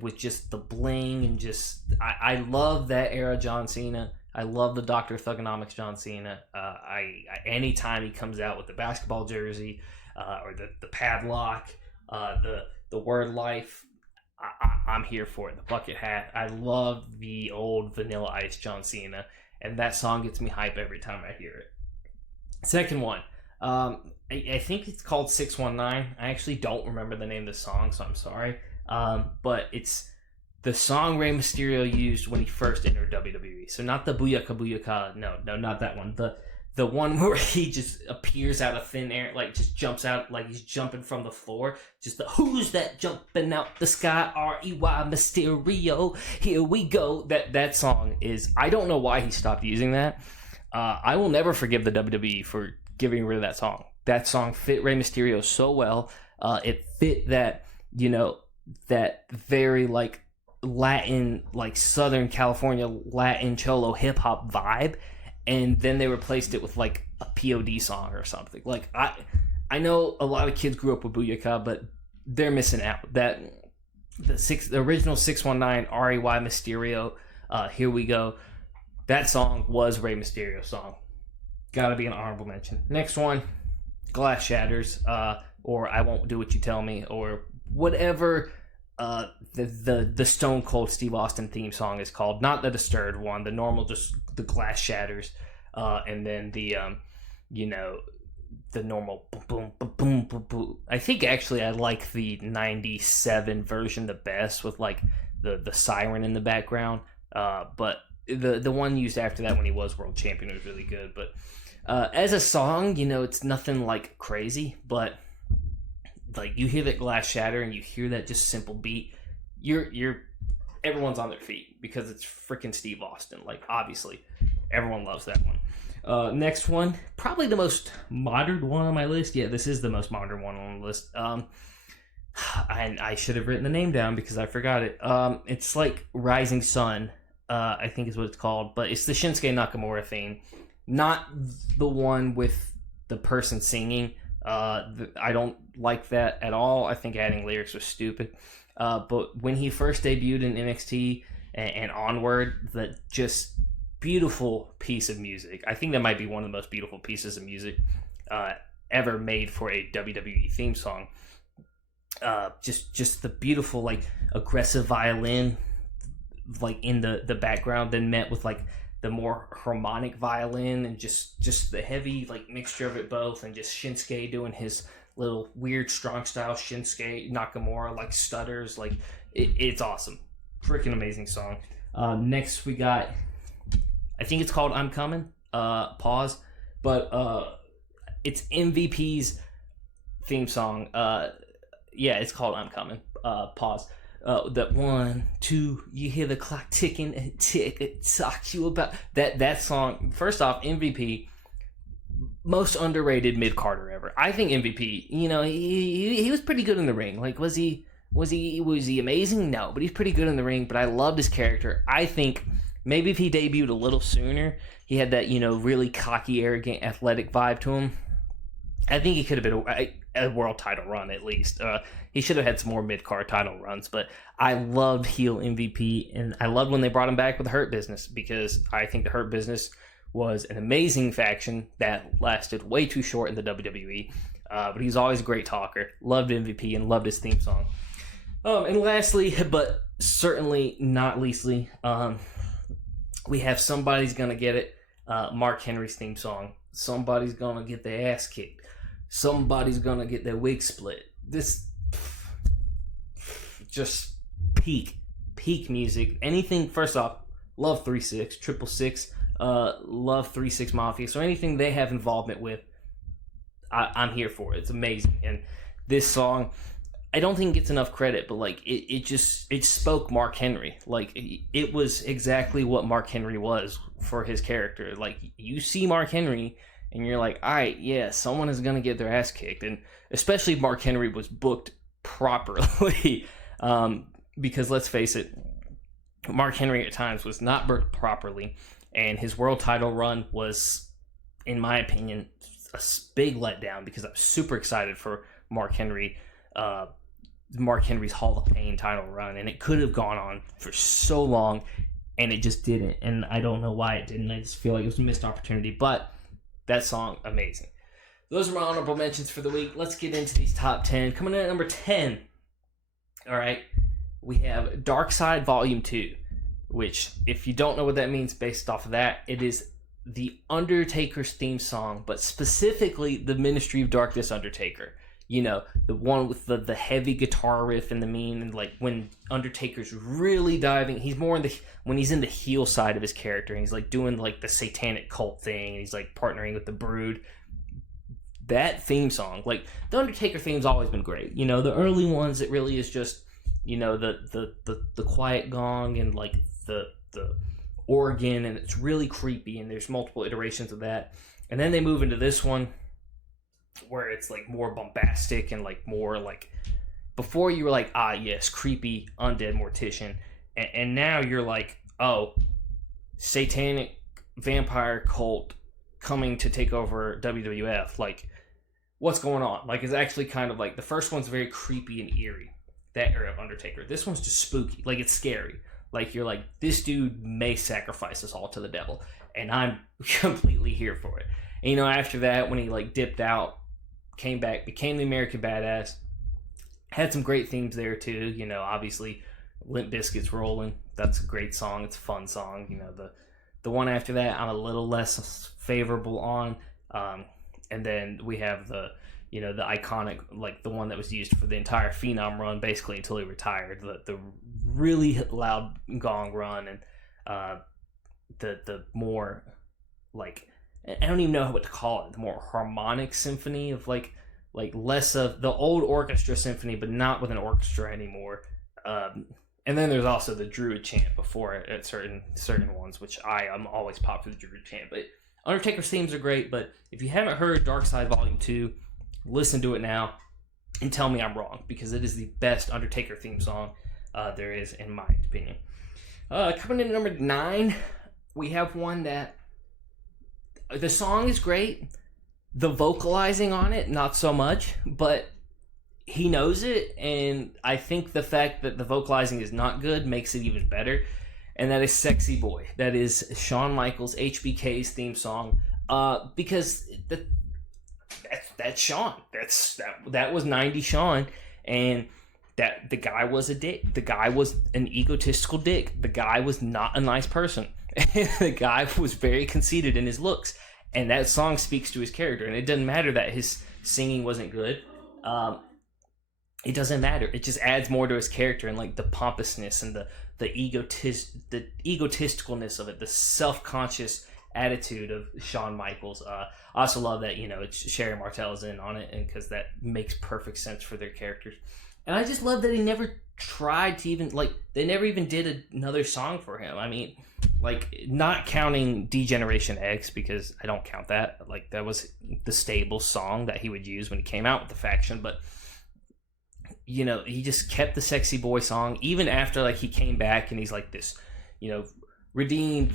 With just the bling and just I love that era John Cena. I love the Dr. Thugonomics John Cena. Anytime he comes out with the basketball jersey, or the padlock, the word life, I'm here for it. The bucket hat. I love the old Vanilla Ice John Cena, and that song gets me hype every time I hear it. Second one, I think it's called 619. I actually don't remember the name of the song, so I'm sorry. But it's the song Rey Mysterio used when he first entered WWE. So not the Booyaka Booyaka. No, not that one. The one where he just appears out of thin air, like just jumps out like he's jumping from the floor. Just the who's that jumping out the sky? R-E-Y Mysterio. Here we go. That song is, I don't know why he stopped using that. I will never forgive the WWE for getting rid of that song. That song fit Rey Mysterio so well. It fit that, that very like Latin, like Southern California Latin cholo hip hop vibe. And then they replaced it with like a POD song or something. Like I know a lot of kids grew up with Booyaka, but they're missing out. That the original 619 R-E-Y Mysterio, Here We Go. That song was Rey Mysterio's song. Gotta be an honorable mention. Next one, Glass Shatters, or I Won't Do What You Tell Me, or whatever the Stone Cold Steve Austin theme song is called. Not the Disturbed one, the normal, just the Glass Shatters, and then the the normal boom boom boom boom boom. I think actually I like the 97 version the best, with like the siren in the background, but the one used after that when he was world champion was really good. But as a song, it's nothing like crazy, but like you hear that Glass Shatter and you hear that just simple beat, everyone's on their feet because it's freaking Steve Austin. Like, obviously everyone loves that one. Next one, probably the most modern one on my list. Yeah, this is the most modern one on the list. I should have written the name down because I forgot it. It's like Rising Sun, I think is what it's called, but it's the Shinsuke Nakamura theme, not the one with the person singing. I don't like that at all. I think adding lyrics was stupid. But when he first debuted in NXT and onward, that just beautiful piece of music. I think that might be one of the most beautiful pieces of music ever made for a WWE theme song. Just the beautiful, like, aggressive violin, like in the background, then met with like the more harmonic violin, and just the heavy like mixture of it both, and just Shinsuke doing his little weird strong style Shinsuke Nakamura like stutters. Like it's awesome. Freaking amazing song. Next we got, I think it's called I'm Coming, pause, but it's MVP's theme song. Yeah, it's called I'm Coming, pause. That 1, 2, you hear the clock ticking and tick, it talks you about that song. First off, MVP, most underrated mid-carder ever. I think MVP, he was pretty good in the ring. Like, was he amazing? No, but he's pretty good in the ring. But I loved his character. I think maybe if he debuted a little sooner, he had that, really cocky, arrogant, athletic vibe to him. I think he could have been a world title run at least. He should have had some more mid-card title runs, but I loved heel MVP, and I loved when they brought him back with the Hurt Business, because I think the Hurt Business was an amazing faction that lasted way too short in the WWE, but he's always a great talker. Loved MVP and loved his theme song. And lastly, but certainly not leastly, we have Somebody's Gonna Get It, Mark Henry's theme song. Somebody's gonna get their ass kicked. Somebody's gonna get their wig split. This just peak music. Anything, first off, love 3-6, 666, love 3-6 Mafia. So anything they have involvement with, I'm here for it. It's amazing. And this song, I don't think it gets enough credit, but like it spoke Mark Henry. Like it was exactly what Mark Henry was for his character. Like you see Mark Henry and you're like, all right, yeah, someone is going to get their ass kicked. And especially Mark Henry was booked properly. Because let's face it, Mark Henry at times was not booked properly. And his world title run was, in my opinion, a big letdown, because I was super excited for Mark Henry's Hall of Pain title run. And it could have gone on for so long, and it just didn't. And I don't know why it didn't. I just feel like it was a missed opportunity. But that song, amazing. Those are my honorable mentions for the week. Let's get into these top 10. Coming in at number 10, all right, we have Dark Side Volume 2, which, if you don't know what that means based off of that, it is the Undertaker's theme song, but specifically the Ministry of Darkness Undertaker. You know, the one with the heavy guitar riff and the mean, and like when Undertaker's really diving, he's more in when he's in the heel side of his character, and he's like doing like the satanic cult thing, and he's like partnering with the Brood. That theme song, like the Undertaker theme's always been great. You know, the early ones, it really is just, you know, the quiet gong and like the organ, and it's really creepy, and there's multiple iterations of that. And then they move into this one where it's like more bombastic and like more like, before you were like, ah yes, creepy undead mortician, and now you're like, oh, satanic vampire cult coming to take over WWF. Like, what's going on? Like, it's actually kind of like, the first one's very creepy and eerie, that era of Undertaker. This one's just spooky. Like, it's scary. Like, you're like, this dude may sacrifice us all to the devil, and I'm completely here for it. And, you know, after that, when he like dipped out, came back, became the American Badass, had some great themes there too. You know, obviously Limp Bizkit's Rolling, that's a great song, it's a fun song. You know, the one after that I'm a little less favorable on, and then we have the, you know, the iconic, like the one that was used for the entire Phenom run basically until he retired, the really loud gong run, and the more like, I don't even know what to call it, the more harmonic symphony of like less of the old orchestra symphony, but not with an orchestra anymore. And then there's also the Druid chant before it at certain ones, which I'm always popped for the Druid chant. But Undertaker's themes are great, but if you haven't heard Dark Side Volume 2, listen to it now and tell me I'm wrong, because it is the best Undertaker theme song there is, in my opinion. Coming in at number 9, we have one that the song is great, the vocalizing on it not so much, but he knows it, and I think the fact that the vocalizing is not good makes it even better, and that is Sexy Boy. That is Shawn Michaels, HBK's theme song, because that's Shawn. That was 90s Shawn, and that the guy was a dick. The guy was an egotistical dick. The guy was not a nice person. The guy was very conceited in his looks, and that song speaks to his character. And it doesn't matter that his singing wasn't good. It doesn't matter. It just adds more to his character, and like the pompousness and the egotisticalness of it, the self-conscious attitude of Shawn Michaels. I also love that, you know, it's Sherry Martell's in on it, and because that makes perfect sense for their characters. And I just love that he never tried to even, like, they never even did another song for him. I mean, like, not counting D-Generation X, because I don't count that. Like, that was the stable song that he would use when he came out with the faction. But, you know, he just kept the Sexy Boy song, even after, like, he came back and he's like this, you know, redeemed,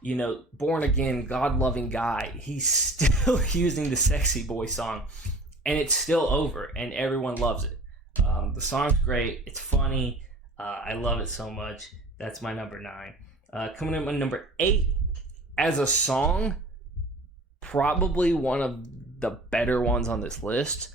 you know, born again, God-loving guy. He's still using the Sexy Boy song, and it's still over, and everyone loves it. The song's great. It's funny. I love it so much. That's my number 9. Coming in at number 8, as a song, probably one of the better ones on this list.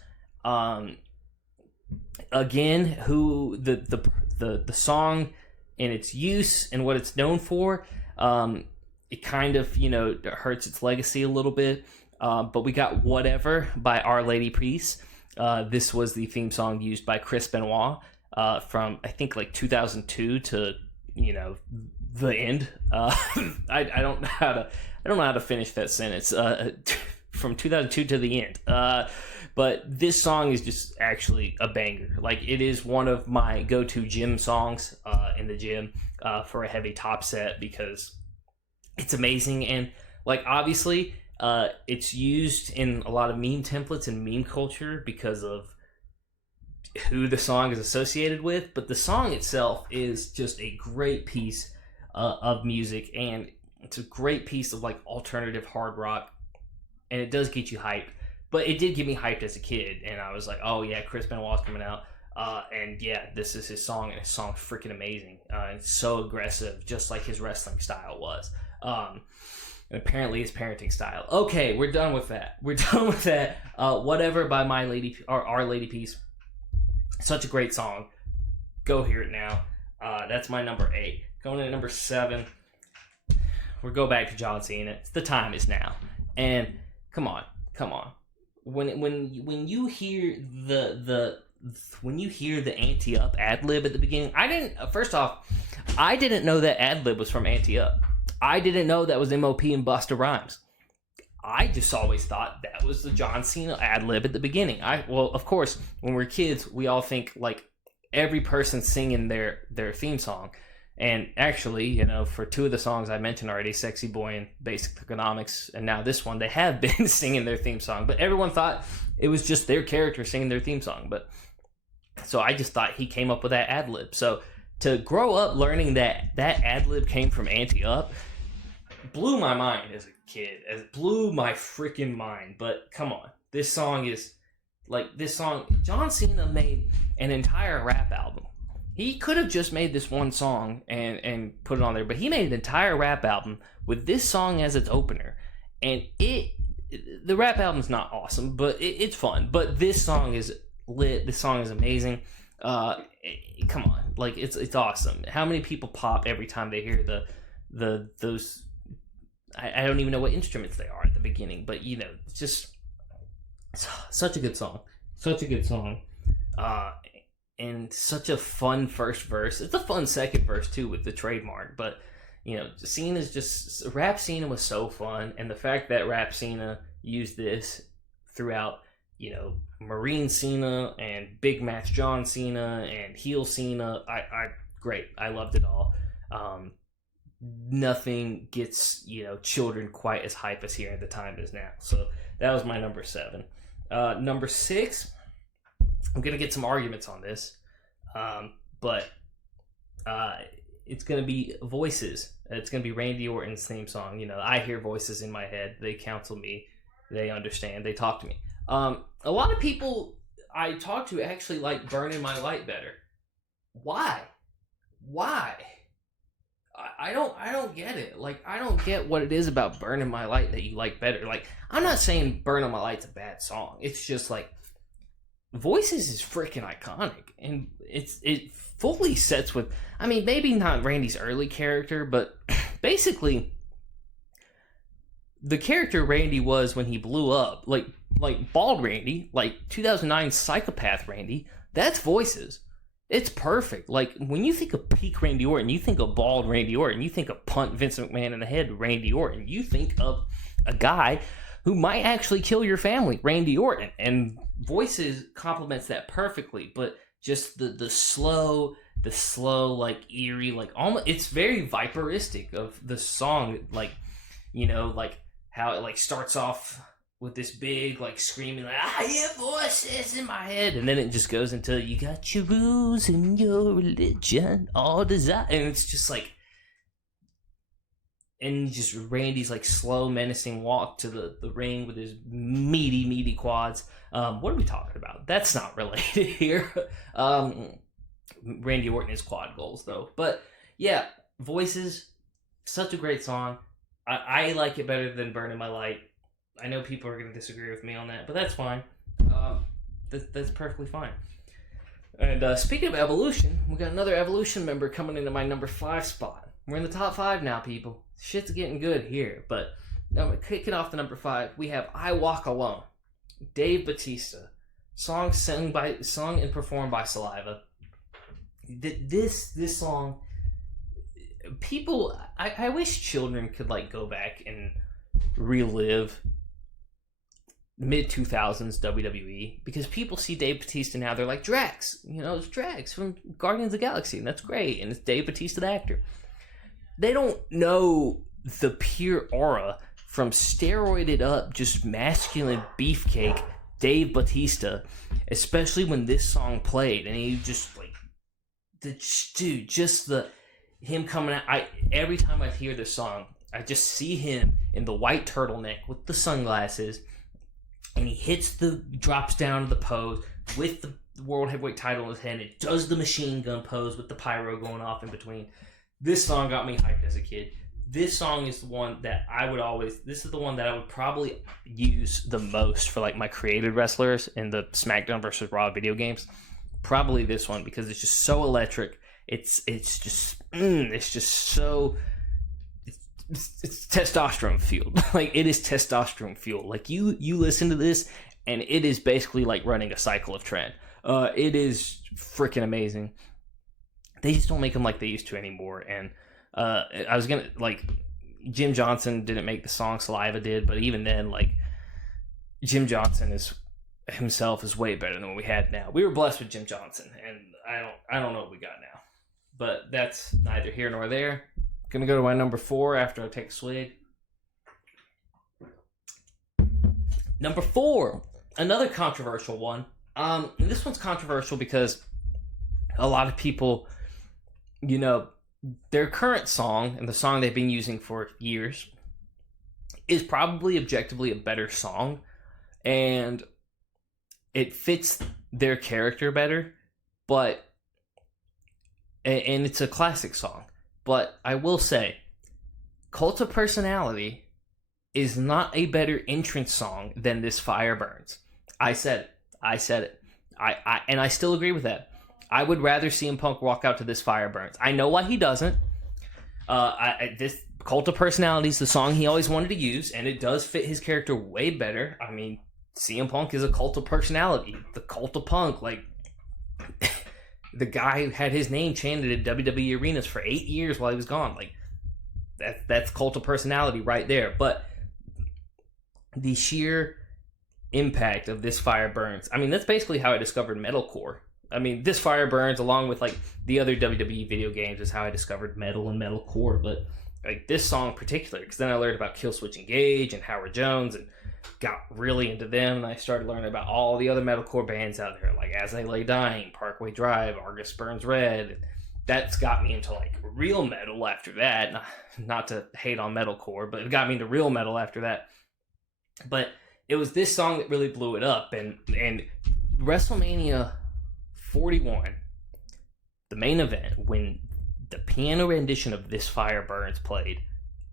Again, who the song and its use and what it's known for, it kind of, you know, hurts its legacy a little bit. But we got Whatever by Our Lady Peace. This was the theme song used by Chris Benoit from, I think, like 2002 to, you know, the end. I don't know how to finish that sentence. From 2002 to the end. But this song is just actually a banger. Like, it is one of my go-to gym songs in the gym for a heavy top set, because it's amazing. And, like, obviously, it's used in a lot of meme templates and meme culture because of who the song is associated with. But the song itself is just a great piece of music, and it's a great piece of, like, alternative hard rock. And it does get you hyped. But it did get me hyped as a kid, and I was like, oh yeah, Chris Benoit's coming out. And yeah, this is his song, and his song's freaking amazing. It's so aggressive, just like his wrestling style was. And apparently his parenting style. Okay, we're done with that. Whatever by Our Lady Peace. Such a great song. Go hear it now. That's my number 8. Going in at number 7. we go back to John Cena. The time is now, and come on. When you hear the Ante Up ad lib at the beginning, I didn't know that ad lib was from Ante Up. I didn't know that was MOP and Busta Rhymes. I just always thought that was the John Cena ad lib at the beginning. Well, of course, when we're kids, we all think like every person singing their theme song. And actually, you know, for two of the songs I mentioned already, Sexy Boy and Basic Economics, and now this one, they have been singing their theme song. But everyone thought it was just their character singing their theme song. But so I just thought he came up with that ad lib. So to grow up learning that ad lib came from Ante Up blew my mind as a kid. It blew my freaking mind. But come on, this song, John Cena made an entire rap album. He could have just made this one song and put it on there, but he made an entire rap album with this song as its opener. And the rap album's not awesome, but it's fun. But this song is lit. This song is amazing. Come on, like it's awesome. How many people pop every time they hear those? I don't even know what instruments they are at the beginning, but you know, it's just such a good song. Such a good song. And such a fun first verse. It's a fun second verse too with the trademark, but you know, Rap Cena was so fun, and the fact that Rap Cena used this throughout, you know, Marine Cena and Big Match John Cena and Heel Cena, great. I loved it all. Nothing gets, you know, children quite as hype as here at the time as now. So that was my number 7. Number 6. I'm going to get some arguments on this, but it's going to be Voices. It's going to be Randy Orton's theme song. You know, I hear voices in my head. They counsel me. They understand. They talk to me. A lot of people I talk to actually like Burning My Light better. Why? I don't get it. Like, I don't get what it is about Burning My Light that you like better. Like, I'm not saying Burning My Light's a bad song. It's just like, Voices is freaking iconic, and it fully sets with, I mean, maybe not Randy's early character, but basically the character Randy was when he blew up, like bald Randy, like 2009 psychopath Randy. That's Voices. It's perfect. Like, when you think of peak Randy Orton, you think of bald Randy Orton, you think of punt Vince McMahon in the head Randy Orton, you think of a guy who might actually kill your family, Randy Orton. And Voices complements that perfectly, but just the slow, like, eerie, like, almost, it's very viperistic of the song, like, you know, like, how it, like, starts off with this big, like, screaming, like, I hear voices in my head, and then it just goes into, you got your rules and your religion, all desire, and it's just, like, and just Randy's, like, slow, menacing walk to the ring with his meaty quads. What are we talking about? That's not related here. Randy Orton is quad goals, though. But, yeah, Voices, such a great song. I like it better than Burning My Light. I know people are going to disagree with me on that, but that's fine. That's perfectly fine. And speaking of Evolution, we got another Evolution member coming into my number 5 spot. We're in the top 5 now, people. Shit's getting good here. But kicking off the number 5, we have I Walk Alone. Dave Bautista. Song and performed by Saliva. This song, people, I wish children could, like, go back and relive mid-2000s WWE, because people see Dave Bautista now, they're like, Drax, you know, it's Drax from Guardians of the Galaxy, and that's great, and it's Dave Bautista, the actor. They don't know the pure aura from steroided up, just masculine beefcake Dave Bautista, especially when this song played, and he just, like, him coming out, every time I hear this song, I just see him in the white turtleneck with the sunglasses, and he drops down to the pose with the World Heavyweight title in his hand, and does the machine gun pose with the pyro going off in between. This song got me hyped as a kid. This song is the one that this is the one that I would probably use the most for, like, my created wrestlers in the SmackDown versus Raw video games. Probably this one, because it's just so electric. It's just so it's testosterone fueled. Like, it is testosterone fueled. Like, you listen to this, and it is basically like running a cycle of Trent. It is freaking amazing. They just don't make them like they used to anymore. And I was gonna, like, Jim Johnson didn't make the song, Saliva did, but even then, like, Jim Johnson himself is way better than what we had now. We were blessed with Jim Johnson, and I don't know what we got now. But that's neither here nor there. Gonna go to my number 4 after I take a swig. Number 4, another controversial one. And this one's controversial because a lot of people, you know, their current song and the song they've been using for years is probably objectively a better song, and it fits their character better, but and it's a classic song. But I will say, Cult of Personality is not a better entrance song than This Fire Burns. I said it. And I still agree with that. I would rather CM Punk walk out to This Fire Burns. I know why he doesn't. This Cult of Personality is the song he always wanted to use, and it does fit his character way better. I mean, CM Punk is a cult of personality. The Cult of Punk, like, the guy had his name chanted at WWE arenas for 8 years while he was gone. Like, that's Cult of Personality right there. But the sheer impact of This Fire Burns, I mean, that's basically how I discovered metalcore. I mean, This Fire Burns, along with, like, the other WWE video games, is how I discovered metal and metalcore. But, like, this song in particular, because then I learned about Killswitch Engage and Howard Jones and got really into them, and I started learning about all the other metalcore bands out there, like As They Lay Dying, Parkway Drive, Argus Burns Red. That's got me into, like, real metal after that. Not to hate on metalcore, but it got me into real metal after that. But it was this song that really blew it up, and WrestleMania 41, the main event, when the piano rendition of This Fire Burns played,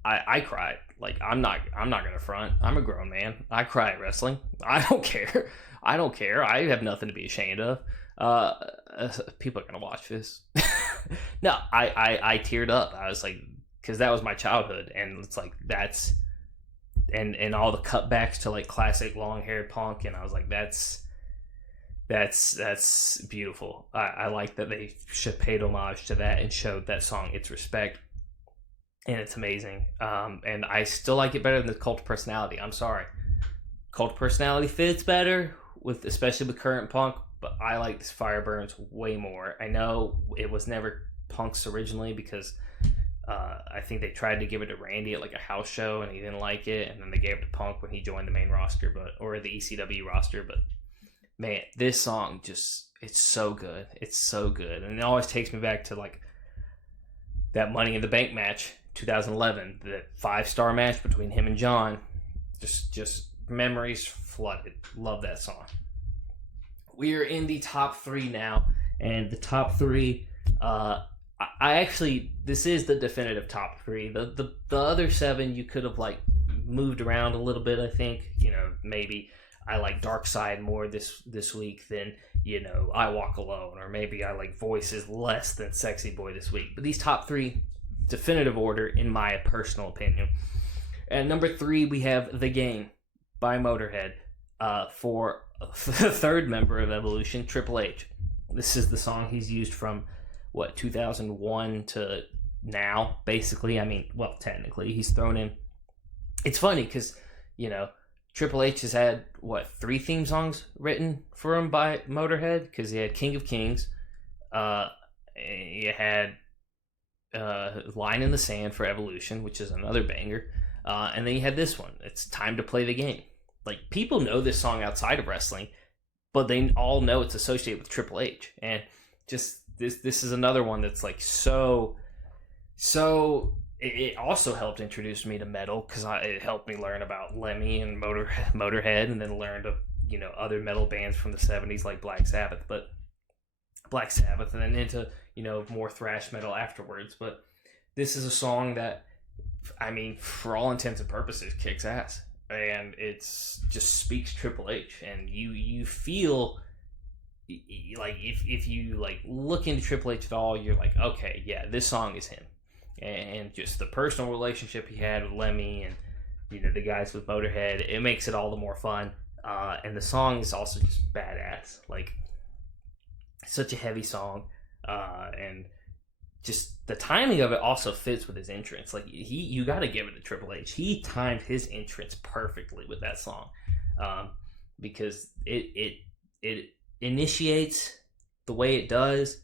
I cried. Like, I'm not gonna front. I'm a grown man. I cry at wrestling. I don't care. I have nothing to be ashamed of. People are gonna watch this. No, I teared up. I was like, because that was my childhood, and it's like that's and all the cutbacks to, like, classic long haired Punk, and I was like, that's beautiful. I like that they paid homage to that and showed that song its respect. And it's amazing. And I still like it better than the Cult of Personality. I'm sorry. Cult of Personality fits better, especially with current Punk, but I like This Fire Burns way more. I know it was never Punk's originally because I think they tried to give it to Randy at, like, a house show, and he didn't like it, and then they gave it to Punk when he joined the main roster, or the ECW roster. But man, this song it's so good. It's so good. And it always takes me back to, like, that Money in the Bank match, 2011, the 5-star match between him and John. Just memories flooded. Love that song. We are in the top 3 now, and the top 3, this is the definitive top 3. The other 7 you could have, like, moved around a little bit. I think, you know, maybe I like Dark Side more this week than, you know, I Walk Alone, or maybe I like Voices less than Sexy Boy this week. But these top 3, definitive order in my personal opinion. And number 3, we have The Game by Motorhead, for the third member of Evolution, Triple H. This is the song he's used from 2001 to now, basically. I mean, well, technically he's thrown in. It's funny because, you know, Triple H has had 3 theme songs written for him by Motorhead, because he had King of Kings, you had Line in the Sand for Evolution, which is another banger, and then you had this one, It's Time to Play the Game. Like, people know this song outside of wrestling, but they all know it's associated with Triple H. And just this is another one that's, like, so it also helped introduce me to metal, because it helped me learn about Lemmy and Motorhead, and then learned of, you know, other metal bands from the 70s like Black Sabbath, and then into, you know, more thrash metal afterwards. But this is a song that, I mean, for all intents and purposes, kicks ass, and it's just speaks Triple H, and you feel like if you, like, look into Triple H at all, you're like, okay, yeah, this song is him. and just the personal relationship he had with Lemmy and, you know, the guys with Motorhead, it makes it all the more fun. And the song is also just badass. Like, such a heavy song. And just the timing of it also fits with his entrance. Like, you got to give it to Triple H. He timed his entrance perfectly with that song. Because it initiates the way it does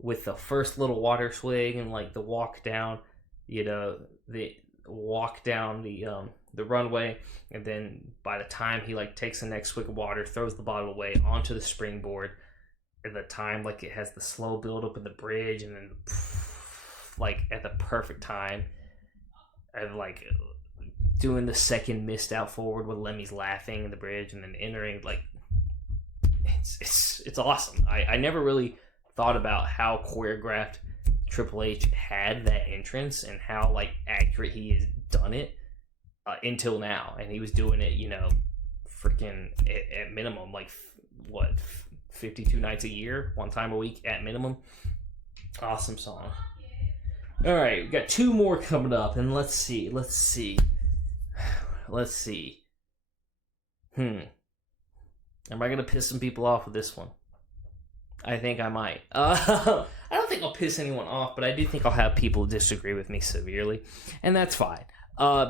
with the first little water swig and like the walk down, you know, the walk down the runway, and then by the time he like takes the next swig of water, throws the bottle away onto the springboard, at the time like it has the slow build up in the bridge, and then like at the perfect time of like doing the second missed out forward with Lemmy's laughing in the bridge and then entering, like it's awesome. I never really thought about how choreographed Triple H had that entrance and how like accurate he has done it until now. And he was doing it, you know, freaking at minimum like what, 52 nights a year, one time a week at minimum. Awesome song. All right, we got two more coming up, and let's see. Am I gonna piss some people off with this one? I think I might. I don't think I'll piss anyone off, but I do think I'll have people disagree with me severely, and that's fine.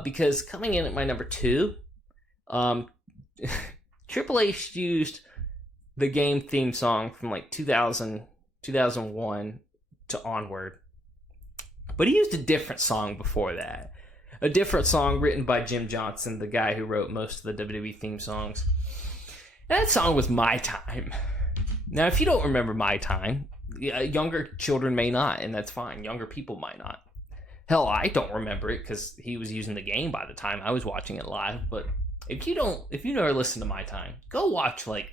Because coming in at my number 2, Triple H used the game theme song from like 2001 to onward, but he used a different song before that. A different song written by Jim Johnson, the guy who wrote most of the WWE theme songs. And that song was My Time. Now, if you don't remember My Time, younger children may not, and that's fine. Younger people might not. Hell, I don't remember it because he was using the game by the time I was watching it live. But if you never listened to My Time, go watch, there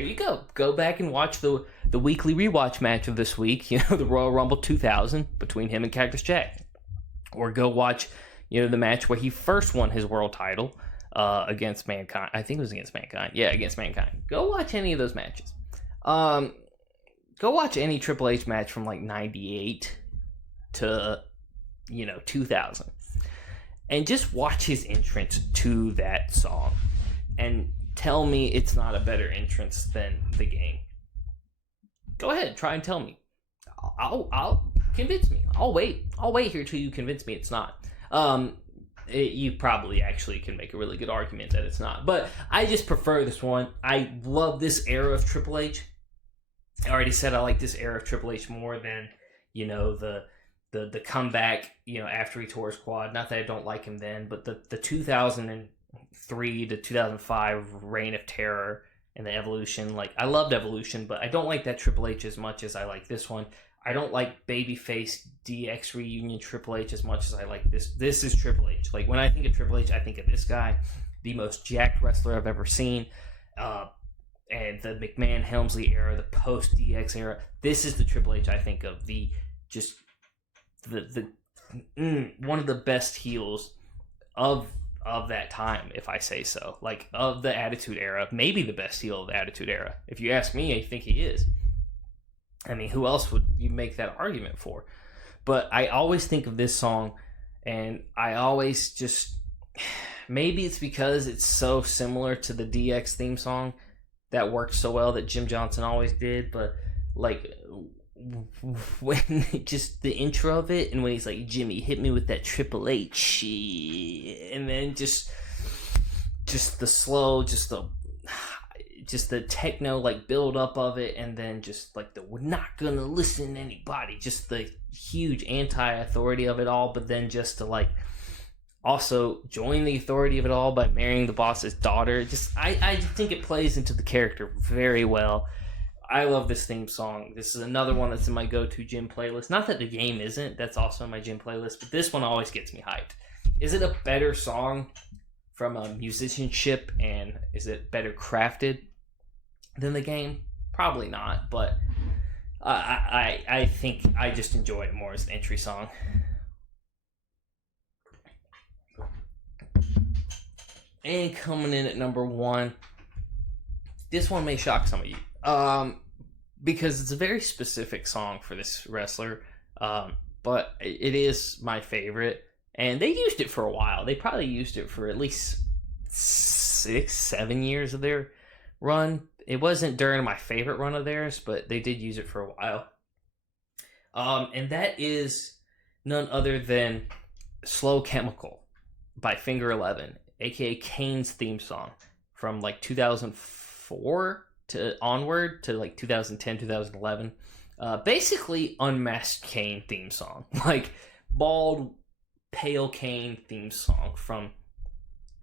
you go. Go back and watch the weekly rewatch match of this week, you know, the Royal Rumble 2000 between him and Cactus Jack. Or go watch, you know, the match where he first won his world title against Mankind. I think it was against Mankind. Yeah, against Mankind. Go watch any of those matches. Go watch any Triple H match from like 98 to, you know, 2000. And just watch his entrance to that song. And tell me it's not a better entrance than the game. Go ahead, try and tell me. I'll convince me. I'll wait here till you convince me it's not. You probably actually can make a really good argument that it's not, but I just prefer this one. I love this era of Triple H. I already said I like this era of Triple H more than, you know, the comeback, you know, after he tore his quad. Not that I don't like him then, but the 2003 to 2005 reign of terror and the Evolution. Like, I loved Evolution, but I don't like that Triple H as much as I like this one. I don't like babyface DX reunion Triple H as much as I like this. This is Triple H. Like, when I think of Triple H, I think of this guy, the most jacked wrestler I've ever seen. And the McMahon Helmsley era, the post DX era. This is the Triple H I think of. The one of the best heels of that time, if I say so. Like, of the Attitude Era, maybe the best heel of the Attitude Era. If you ask me, I think he is. I mean, who else would you make that argument for? But I always think of this song, and I always just... Maybe it's because it's so similar to the DX theme song that worked so well that Jim Johnson always did, but, like, when just the intro of it, and when he's like, Jimmy, hit me with that Triple H, and then just the slow, just the techno, like, build up of it, and then just like the we're not gonna listen to anybody, just the huge anti-authority of it all, but then just to like also join the authority of it all by marrying the boss's daughter. Just I just think it plays into the character very well. I love this theme song. This is another one that's in my go-to gym playlist. Not that the game isn't, that's also in my gym playlist, but this one always gets me hyped. Is it a better song from a musicianship, and is it better crafted than the game? Probably not, but I think I just enjoy it more as an entry song. And coming in at number 1, this one may shock some of you, because it's a very specific song for this wrestler, but but it is my favorite. And they used it for a while. They probably used it for at least 6-7 years of their run. It wasn't during my favorite run of theirs, but they did use it for a while. And that is none other than Slow Chemical by Finger 11, aka Kane's theme song from like 2004 to onward to like 2010, 2011. Basically Unmasked Kane theme song. Like bald, pale Kane theme song from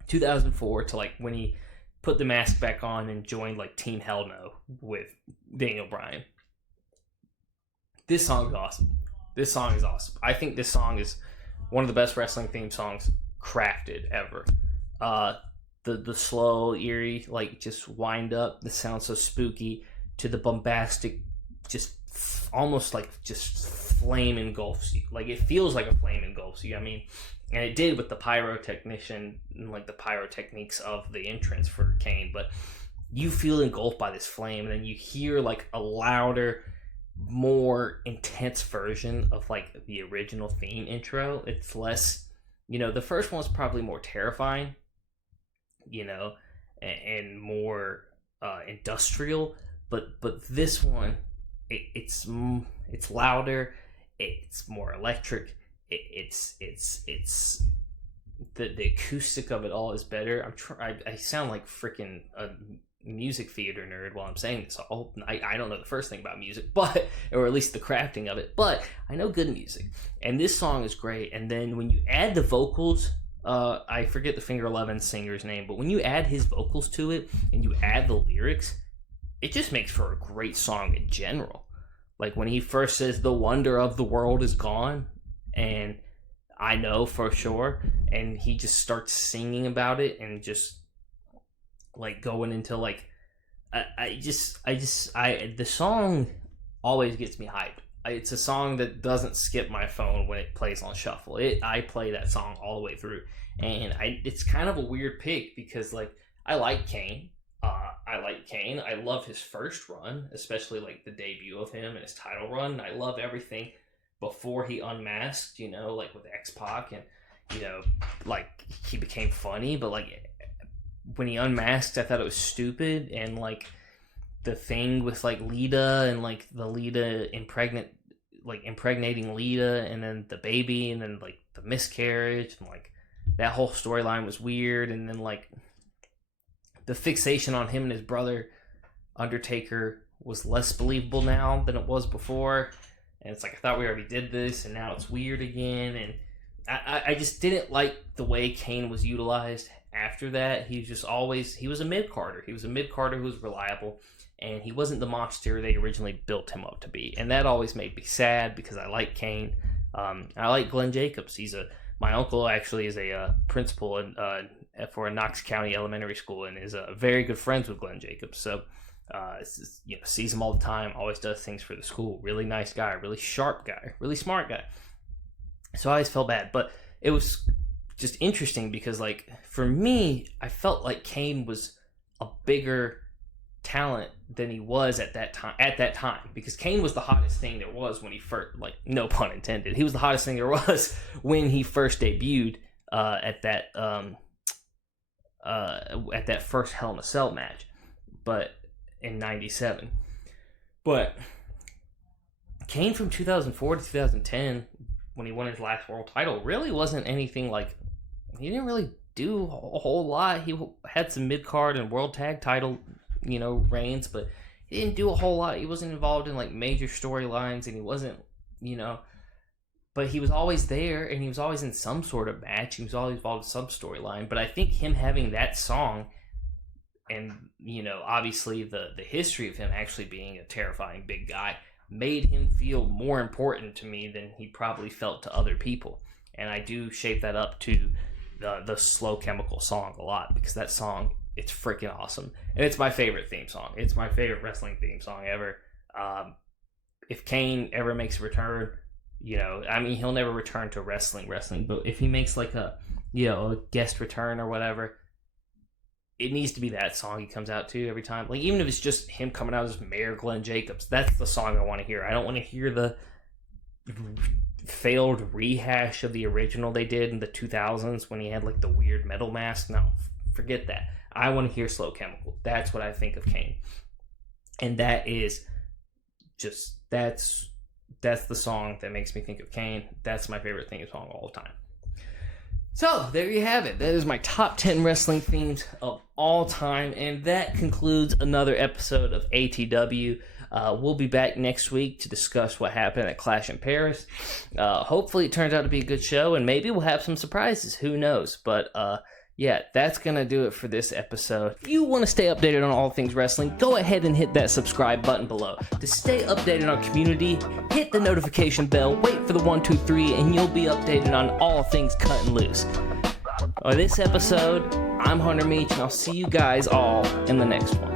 2004 to like when he put the mask back on and joined like Team Hell No with Daniel Bryan. This song is awesome. This song is awesome. I think this song is one of the best wrestling theme songs crafted ever. The slow, eerie, like just wind up, the sound so spooky, to the bombastic, just almost like just flame engulfs you. Like it feels like a flame engulfs you. I mean, and it did with the pyrotechnician and like the pyrotechniques of the entrance for Kane, but you feel engulfed by this flame, and then you hear like a louder, more intense version of like the original theme intro. It's less, the first one's probably more terrifying, and more industrial, but this one, it's louder, it's more electric, it's the acoustic of it all is better. I sound like freaking a music theater nerd while I'm saying this. I don't know the first thing about music, but or at least the crafting of it, but I know good music, and this song is great. And then when you add the vocals, I forget the Finger 11 singer's name, but when you add his vocals to it and you add the lyrics, it just makes for a great song in general. Like when he first says the wonder of the world is gone, and I know for sure, and he just starts singing about it and just like going into like the song always gets me hyped. It's a song that doesn't skip my phone when it plays on shuffle. I play that song all the way through, and it's kind of a weird pick because like I like Kane. I love his first run, especially like the debut of him and his title run. I love everything before he unmasked, like with X-Pac, and like he became funny, but like when he unmasked, I thought it was stupid, and like the thing with like Lita and like the Lita impregnating Lita, and then the baby, and then like the miscarriage, and like that whole storyline was weird. And then like the fixation on him and his brother Undertaker was less believable now than it was before, and it's like I thought we already did this, and now it's weird again. And I just didn't like the way Kane was utilized after that. He was a mid-carder. He was a mid-carder who was reliable, and he wasn't the monster they originally built him up to be. And that always made me sad because I like Kane. I like Glenn Jacobs. My uncle actually is a principal for a Knox County elementary school, and is very good friends with Glenn Jacobs. So, sees him all the time, always does things for the school. Really nice guy, really sharp guy, really smart guy. So I always felt bad, but it was just interesting because, like, for me, I felt like Kane was a bigger talent than he was at that time, because Kane was the hottest thing there was when he first, like, no pun intended, he was the hottest thing there was when he first debuted at that first Hell in a Cell match, but in '97. But Kane from 2004 to 2010, when he won his last world title, really wasn't anything like, he didn't really do a whole lot. He had some mid-card and world tag title, reigns, but he didn't do a whole lot. He wasn't involved in like major storylines, and he wasn't, but he was always there, and he was always in some sort of match. He was always involved in some storyline. But I think him having that song, and obviously the history of him actually being a terrifying big guy, made him feel more important to me than he probably felt to other people. And I do shape that up to the Slow Chemical song a lot, because that song, it's freaking awesome, and it's my favorite theme song. It's my favorite wrestling theme song ever. If Kane ever makes a return, he'll never return to wrestling, but if he makes like a guest return or whatever, it needs to be that song he comes out to every time. Like, even if it's just him coming out as Mayor Glenn Jacobs, that's the song I want to hear. I don't want to hear the failed rehash of the original they did in the 2000s when he had like the weird metal mask. No, forget that. I want to hear Slow Chemical. That's what I think of Kane. And that is just, that's the song that makes me think of Kane. That's my favorite theme song of all time. So, there you have it. That is my top 10 wrestling themes of all time. And that concludes another episode of ATW. We'll be back next week to discuss what happened at Clash in Paris. Hopefully it turns out to be a good show, and maybe we'll have some surprises. Who knows? But yeah, that's going to do it for this episode. If you want to stay updated on all things wrestling, go ahead and hit that subscribe button below. To stay updated on our community, hit the notification bell, wait for the 1, 2, 3, and you'll be updated on all things cut and loose. On this episode, I'm Hunter Meach, and I'll see you guys all in the next one.